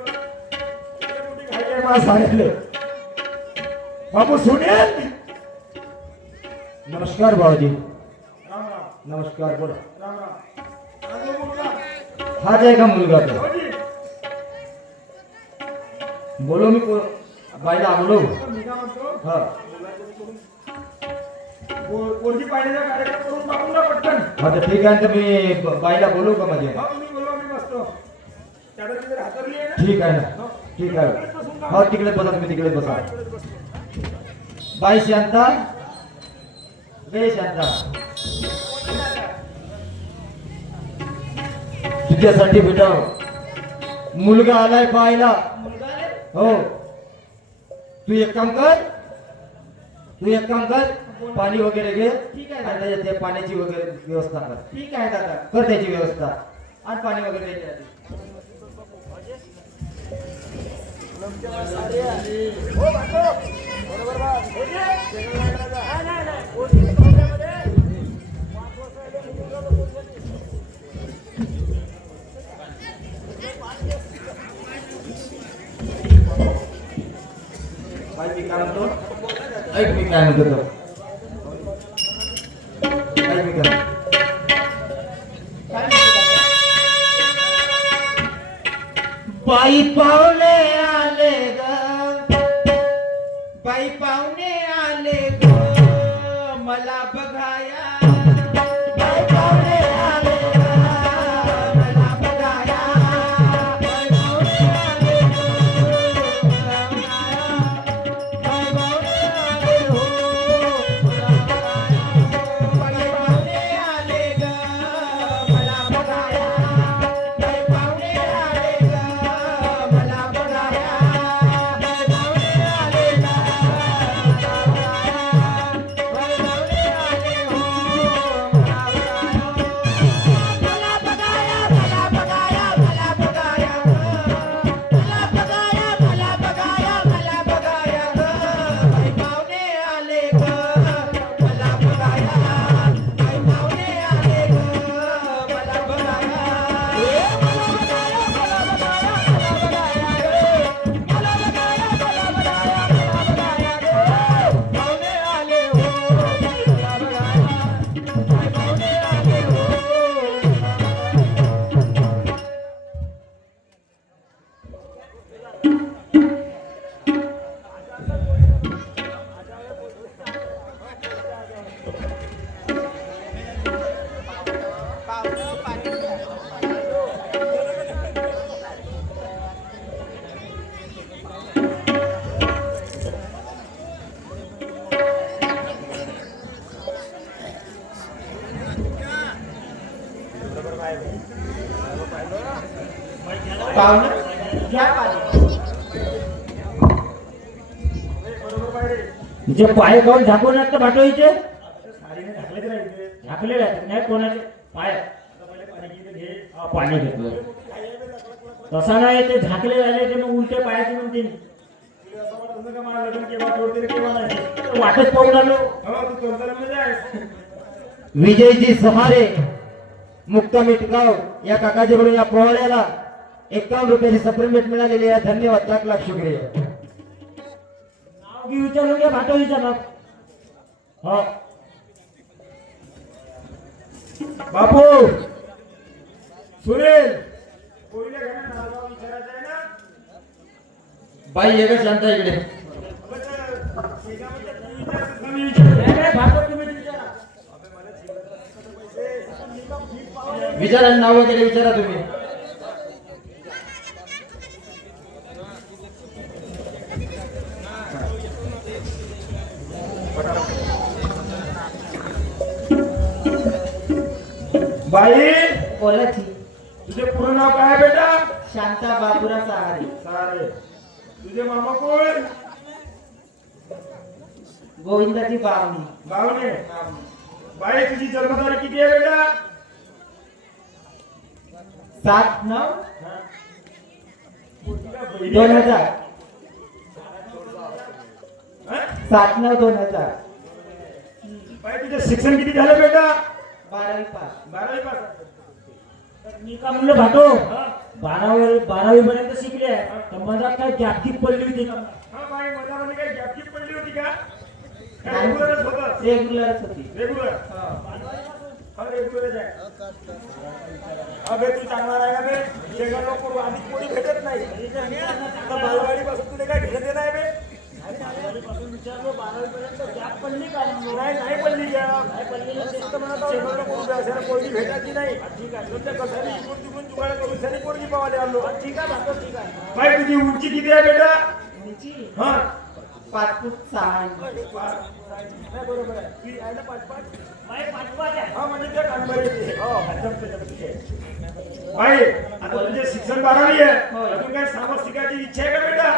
मोठी घाई आहे मला सांगितले बाबू सुनेल नमस्कार बाबाजी राम राम नमस्कार बोला राम राम हाच आहे का मुलगा तो बोलो मी बाईला बोलो हा पोरगी पाहिलेला कार्यक्रम करून टाकून ना पटकन हा तर ठीक आहे तर मी बाईला बोलू का माझे तुम्ही बोलवा मी बसतो त्याला हातरली आहे ठीक आहे ना ठीक आहे हो तिकडे बसा तुम्ही तिकडे बसा बाई शांता बे शांता तुझ्यासाठी बेटा मुलगा आलाय बाईला हो तू एक काम कर पाणी वगैरे घे ठीक आहे आणि त्याच्यात ते पाण्याची वगैरे व्यवस्था कर ठीक आहे दादा कर त्याची व्यवस्था आणि पाणी वगैरे दे मी काय म्हणतो ऐक मी काय म्हणतो बाई पाहुणे आले ग बाई पाहुणे आले ग मला बघाया बाई पाहुणे आले ग मला बघाया बाई पाहुणे आले ग मला बघाया बाई पाहुणे आले हो मला बघाया बाई पाहुणे आले ग मला बघाया बाई पाहुणे आले ग मला बघाया बाई पाहुणे आले ग मला बघाया बाई पाहुणे आले हो पाहुणं घ्या पाणी. तुझे पाय काऊन झाकून आहेत पाठवायचे झाकलेले आहेत नाही कोणाचे पाय पाणी घेतलं तसा नाही ते झाकले झाले ते मग उलटे पायाचे म्हणतील वाटच पाहून आलो विजयजी सहारे मुक्कामी टिकाव या काकाजीकडून या पोहळ्याला 51 रुपयाची सप्लिमेंट मिळालेली आहे. धन्यवाद, लाख लाख शुक्रिया. नाव की विचारून घ्या भाटोलीच्या नाव हो बापू सुरेल बाई एकच शांता इकडे विचारा, नाव वगैरे विचारा तुम्ही. बाई बोलाची तुझे पूर्ण नाव काय आहे बेटा शांता बाबुरा सहारे. सारे तुझे मामा कोण गोविंदाची बावणी. गावने बाई तुझी जन्मतारीख किती आहे बेटा 7/9/2000. 7/9/2000. बाई तुझे शिक्षण किती झालं बेटा 12वी पास. 12वी पास मी का म्हणलं भाटो 12वी पर्यंत शिकले तर मधात काय गॅपकीप पडली होती का बाई मधामध्ये काय गॅपकीप पडली होती का रेग्युलरच होतं रेग्युलरच होती. रेग्युलर रेग्युलरच आहे अबे तू चांगला आहे का बे शेगाव लोक आधी कोणी भेटत नाही बालवाडी पासून तुला काय भेटत नाही बे पासून विचारलो 12वी पर्यंत गॅप पडली का नाही पडली पोरगी भेटायची नाही ठीक आहे कसारी इकडून तिकडून जुगाड करून सरी पोरगी पावाले आलो ठीक आहे ठीक आहे बाई तुझी उंची किती आहे बेटा उंची हा 5 फूट 6 इंच. बरोबर आहे ती आहे ना 5 हा म्हणजे ते कानबाई येते बाई आता तुझे शिक्षण 12वी आहे अजून काय सामोर शिकायची इच्छा आहे का बेटा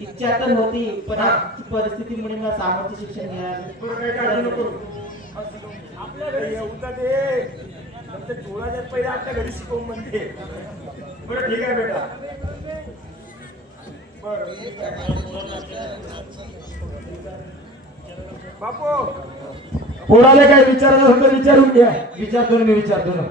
इच्छा तर होती पण आजची परिस्थितीमुळे मला सामर्थ्य शिक्षण मिळालं. बरं काही काळजी नको आपल्याकडे येऊन ते जोडाच्यात पहिले आपल्या घरी शिकवून म्हणते बरं ठीक आहे बेटा बरं बापू पोराला काय विचारायचं होतं विचारून घ्या विचारतो ना, मी विचारतो ना.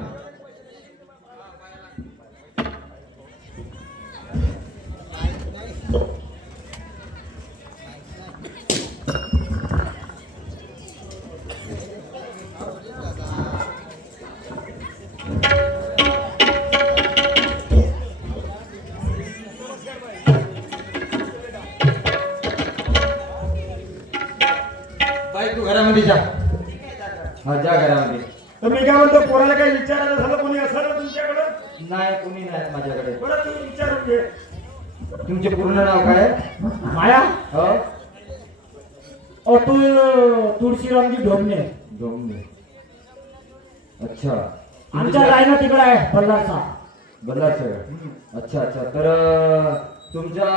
बाई तू घरामध्ये जा. हा जा घरामध्ये. तर मी काय म्हणतो पोराला काही विचारायचं झालं कोणी असं ना तुमच्याकडं नाही, कुणी नाही माझ्याकडे. बरं तुम्ही विचारून घे तुमचे पूर्ण नाव काय आहे? माया हो तू तुळशीरामजी ढोमणे डोंगरे. अच्छा, आमच्या लाईन तिकडे आहे बल्लारचा बल्लार सर. अच्छा अच्छा. तर तुमच्या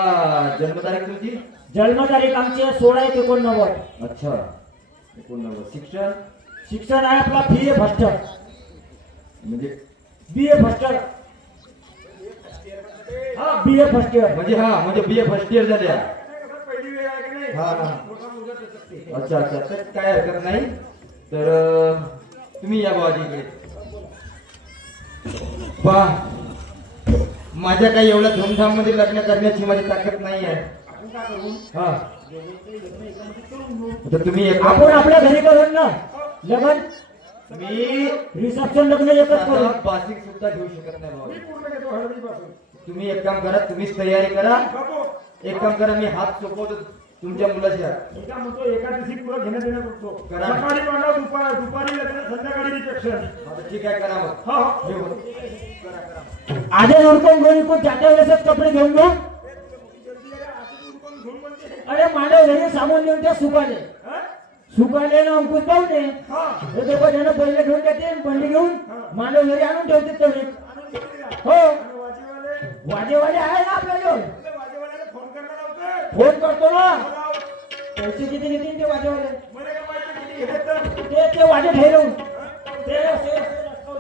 जन्मतारीख तुमची? जन्मतारीख आमची 16/89. अच्छा, 89. शिक्षण शिक्षण आहे आपला BA फर्स्ट म्हणजे BA फर्स्ट हा BA फर्स्ट इयर म्हणजे हा म्हणजे BA फर्स्ट इयर झाल्या. पहिली वेळ आहे की नाही हा हा. अच्छा अच्छा. तर काय हरकत नाही. तर तुम्ही या बाबाजी इकडे. पहा, माझ्या काही एवढ्या धूमधाम मध्ये लग्न करण्याची माझी ताकद नाही आहे. हा तर तुम्ही एक आपण आपल्या घरी करून ना लग्न मी रिसेप्शन लग्न एकच करू बासिक सुद्धा घेऊ शकत नाही बाबा. तुम्ही एक काम करा, तुम्हीच तयारी करा. एक काम करा, मी हात सोपवतो तुमच्या मुलाच्या. म्हणतो एका दिवशी पुढे घेणं देणं करतो करा. सकाळी म्हणा दुपारी लग्न संध्याकाळी रिसेप्शन आता ठीक आहे, करा मग. हा हे बघ. आधे उरकून घरी कोण जात्या वेळेसच कपडे घेऊन घेऊ अरे मानव घरी सामान घेऊन त्या सुकाने ना अंकुश पाहुणे हे दोघं जण पहिले घेऊन जाते पहिले घेऊन मानव घरी आणून ठेवते तेवढे हो वाजेवाले आहे ना आपल्याजवळ वाजेवाल्याला फोन करणार लवकर फोन करतो ना बोलाव. पैसे किती घेतील ते वाजेवाले मला काय माहिती किती घेतात ते वाजे ठेवून ते असे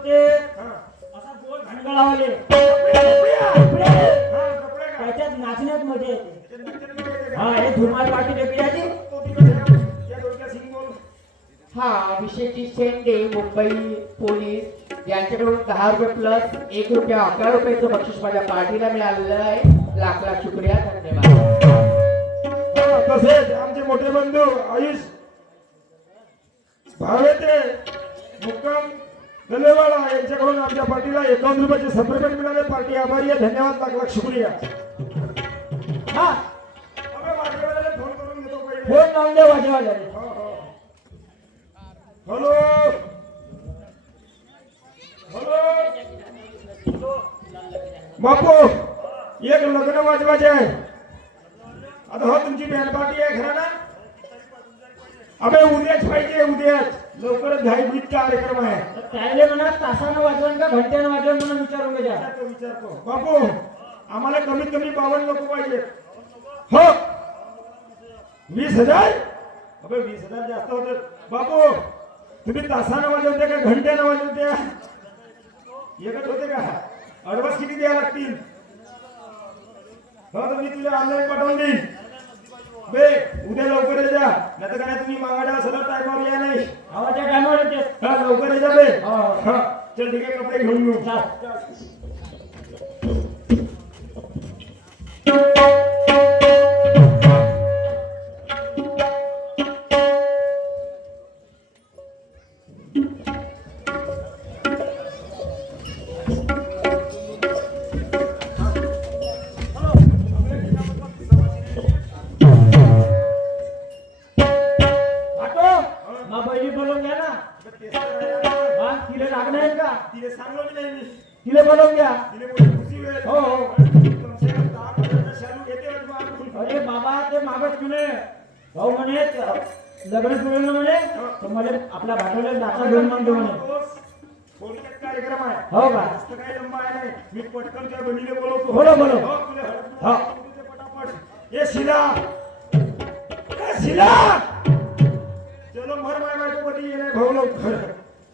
ते हा. असा गोल घंटाळावाले कपडे. हा, कपडे का? त्याच्यात नाचण्यात मजा येते ते नक्कीच नाही येते का? हा हे धुमाल पार्टी डेपियाची तो तिकडे ठेव. या डोक्या सिंग बोल. हा विषयची शेंडे मुंबई पोलीस यांच्याकडून 10 रुपये प्लस 1 रुपया 11 रुपयाचं बक्षीस माझ्या पार्टीला मिळालेलं आहे. लाख लाख शुक्रिया, धन्यवाद. हा, तसेच आमचे मोठे बंधू आयुष भावेते मुक्काम गलेवाडा यांच्याकडून आमच्या पार्टीला 51 रुपयाचे सप्रेमेंट मिळाले. पार्टी आभारी आहे. धन्यवाद, लाख लाख शुक्रिया. हा अबे, वाजेवाल्याला फोन करून घेतो पहिले. फोन लावून दे वाजेवाल्याने हो, हो. हॅलो हॅलो बापू, एक लग्न वाजवायचे आहे. आता हो तुमची बँड पार्टी आहे खरं ना? अबे उद्याच पाहिजे, उद्याच लवकरच घाईघाईत कार्यक्रम आहे. तर त्याले म्हणा तासानं वाजवण का घंट्यानं वाजवण म्हणून विचारून घ्या विचारतो बापू, आम्हाला कमीत कमी 52 लोक पाहिजे. हो 20,000. अबे 20,000 जास्त होत बापू. तुम्ही तासानं वाजवते का घंट्यानं वाजवते? एकच होते का? ऍडव्हान्स किती द्यायला लागतील? हो, तर मी तुला ऑनलाईन पाठवून देईन. बे उद्या लवकर ये जा, नाही तर काय तुम्ही मागाड्या सरळ टायमावर या नाही. आवाच्या टायमावर येते हा, लवकर ये जा बे. हो. हा, चल ठीक आहे, कपडे घेऊन येऊ. आटो मा बहिणी बोलवून घ्या ना हा तिला लागणार आहे का तिने सांगलो मी नाही मी. तिला बोलवून घ्या तिने मोठी खुशी वेळ. हो, हो. कमसे कम 10,000 शालू घेते वाटतं आपण. अरे बाबा ते मागत म्हणे भाऊ म्हणे लग्न जुळलं म्हणे तर मला आपल्या भाटवल्या नाचा घेऊन म्हणतो म्हणे थोडक्यात कार्यक्रम आहे. हो का जास्त काही लंबा आहे नाही. मी पटकन त्या बहिणीला बोलवतो. बोलो, बोलो. हो, तुला हळद हा. कुंकू दे पटापट. ये शिला, ए शिला, चलो मर माय बायको कधी येणार भाऊ लवकर.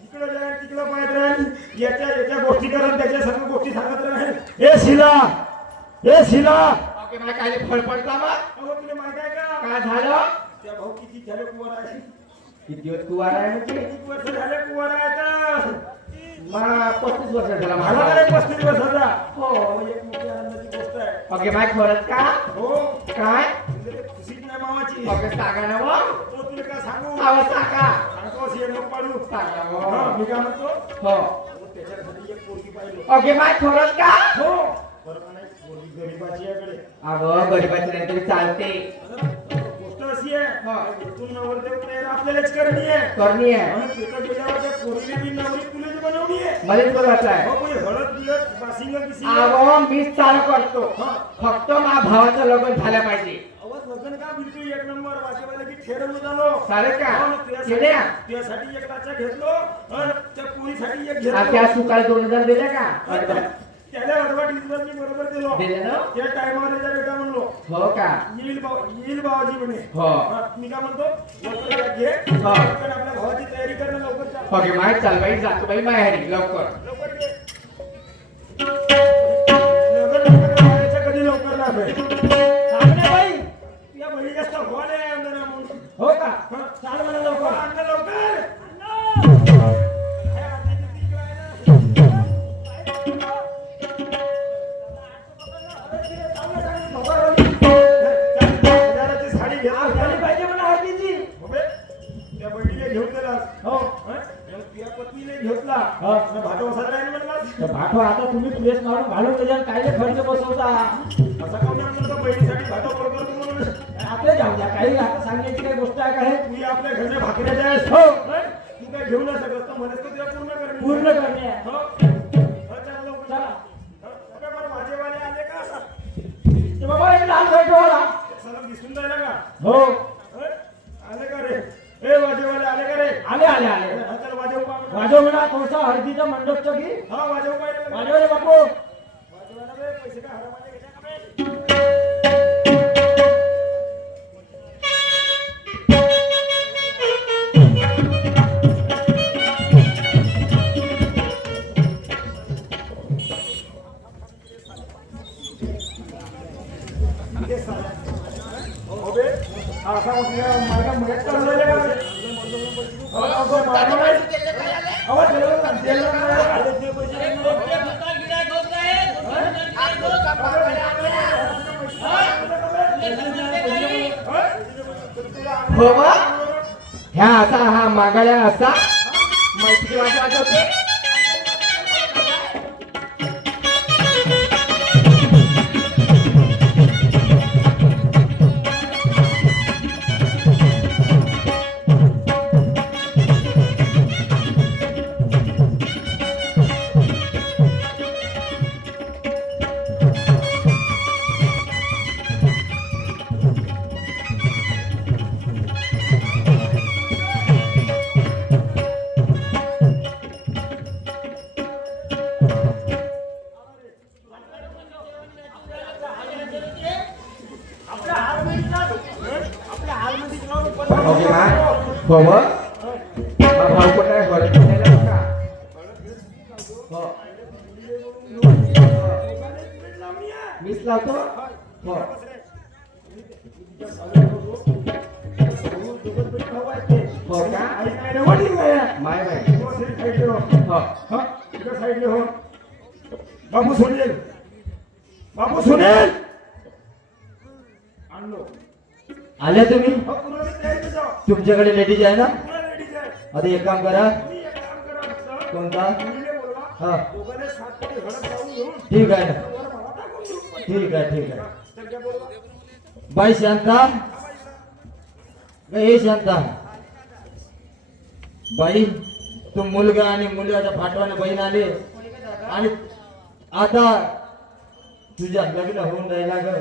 इकडं जाय तिकडं पाहत राहील. याच्या गोष्टी करत त्याच्या सर्व गोष्टी सांगत राहील. ए शिला, ए शिला. ओके, मला काय फळफळता मग अहो तुला माहित आहे का? काय झालं? त्या भाऊ किती झाले कुवार आहे? किती दिवस कुवार आहे म्हणजे? किती वर्ष झाले कुवार आहे तर? मला 35 वर्ष झाला मला माझा. काय 35 वर्षाचा? हो. हो, एक मोठी आनंदाची गोष्ट आहे. ओके, माय खरंच का? हो, काय? तुला ते खुशीच नाही मामाची. ओके, सांगा ना मग. हो, तुला काय सांगू? आवाज सांगा. सांगतो अशी नको पाडू. सांगा हा, मग. मी काय म्हणतो? हो. हो, त्याच्यासाठी एक पोरगी पाहिजे. ओके, माय खरंच का? हो, बरं का नाही? पोरगी गरीबाची आहे कडे. अगं गरीबाची नाही तरी चालते. गोष्ट अशी आहे, हा. इथून नवरदेव तयार आपल्यालाच करणी आहे. करणी आहे. आणि तिथं गेल्यावर त्या पोरीने बी नवरी तुलाच बनवली आहे. मलाच बोलवायचं आहे. हो, कोणी हळद बिळद, बासिंग बिसिंग. अगं मीच चालू करतो. हा. फक्त माझ्या भावाचं लग्न झालं पाहिजे. आवाज वजन का बिलकुल एक नंबर वाजेवाला की ठेरवून झालो. चालेल का? हो ना, केल्या? त्यासाठी एक टाचा घेतलो आणि त्या पोरीसाठी एक हा, घेतलो. त्या सुकाला 2000 दिले का? त्याला अडवाट इथलं मी बरोबर दिलो. दिले ना? त्या टायमावर त्याच्या बेटा म्हणलो हो का? येईल बाबाजी म्हणे. हो. हा, मी काय म्हणतो लवकर या, घे हो. लवकर आपल्या भावाची तयारी करणं लवकर जा. ओके, माय चाल बाई, जातो बाई माहेरी लवकर. लवकर घे. लवकर व्हायचं कधी लवकर ना बे. सांगण्या बाई या बहिणी जास्त व्हा नाही अंधारा म्हणून. हो का चाल म्हणा लवकर अण्णा लवकर. काय अर्ध्याची तिकीट आहे ना? हजाराची साडी घे. झाली पाहिजे म्हणा हळदीची बाबे, त्या बहिणीला घेऊन गेलास. हो हं? मग तुझ्या पत्नीने घेतला. हो. आणि भाटो वसायला राहील म्हणलास. तर भाठो आता तुम्ही प्लेस मारून घालून त्याच्यावर काय खर्च बसवता असं काऊन नाही म्हणलं तर बहिणीसाठी भाटो वर करतो म्हणून. आता जाऊ द्या काही आता सांगण्याची काही गोष्ट आहे का हे तुम्ही आपल्या घरच्या भाकऱ्याच्या आहेस. हो. हं? तू काय घेऊ न शकत तर म्हणत तुला पूर्ण करणे. पूर्ण करणे आहे. हो? हो, चला लवकर. चला. हं? बघा बरं वाजेवाले आले का? ते बाबा एक लाल बैठवाला सलग दिसून राहिला का? हो हं? आले का रे? ए वाजेवाले आले का रे? आले आले आले हा, चल वाजव पहा. वाजव म्हणा थोडसा हळदीचा मंडपचं की हा वाजव पाहिजे. वाजव रे बापू वाजवायला रे, पैसे हो वा? ह्या असा हा मागाळ्या असा मैत्री वाजवते. ओके मा हो व? हा भाऊ कुठे आहे? हळद घालायला का? हो. मीच लावतो. हो. हो का? माय बाई. हो. बाबू सुनील बाबू सुनील आणलो आल्या तुम्ही? हो, पुरवणी तयारी जाऊ. तुमच्याकडे लेडीज आहे ना? पुरा ladies आहे. आता एक काम करा. तुम्ही एक काम करा फक्त. कोणता? मुलीला बोलवा. हा. दोघांना 7 तरी हळद लावून घेऊन ठीक आहे ना. वर भावा टाकून देऊ. ठीक आहे ठीक आहे. चल घ्या बोलवा. बाई शांता, हे शांता बाई, तू मुलगा आणि मुलगाच्या पाठवाने बहीण आले आणि आता तुझ्या लग्न होऊन राहिला ग.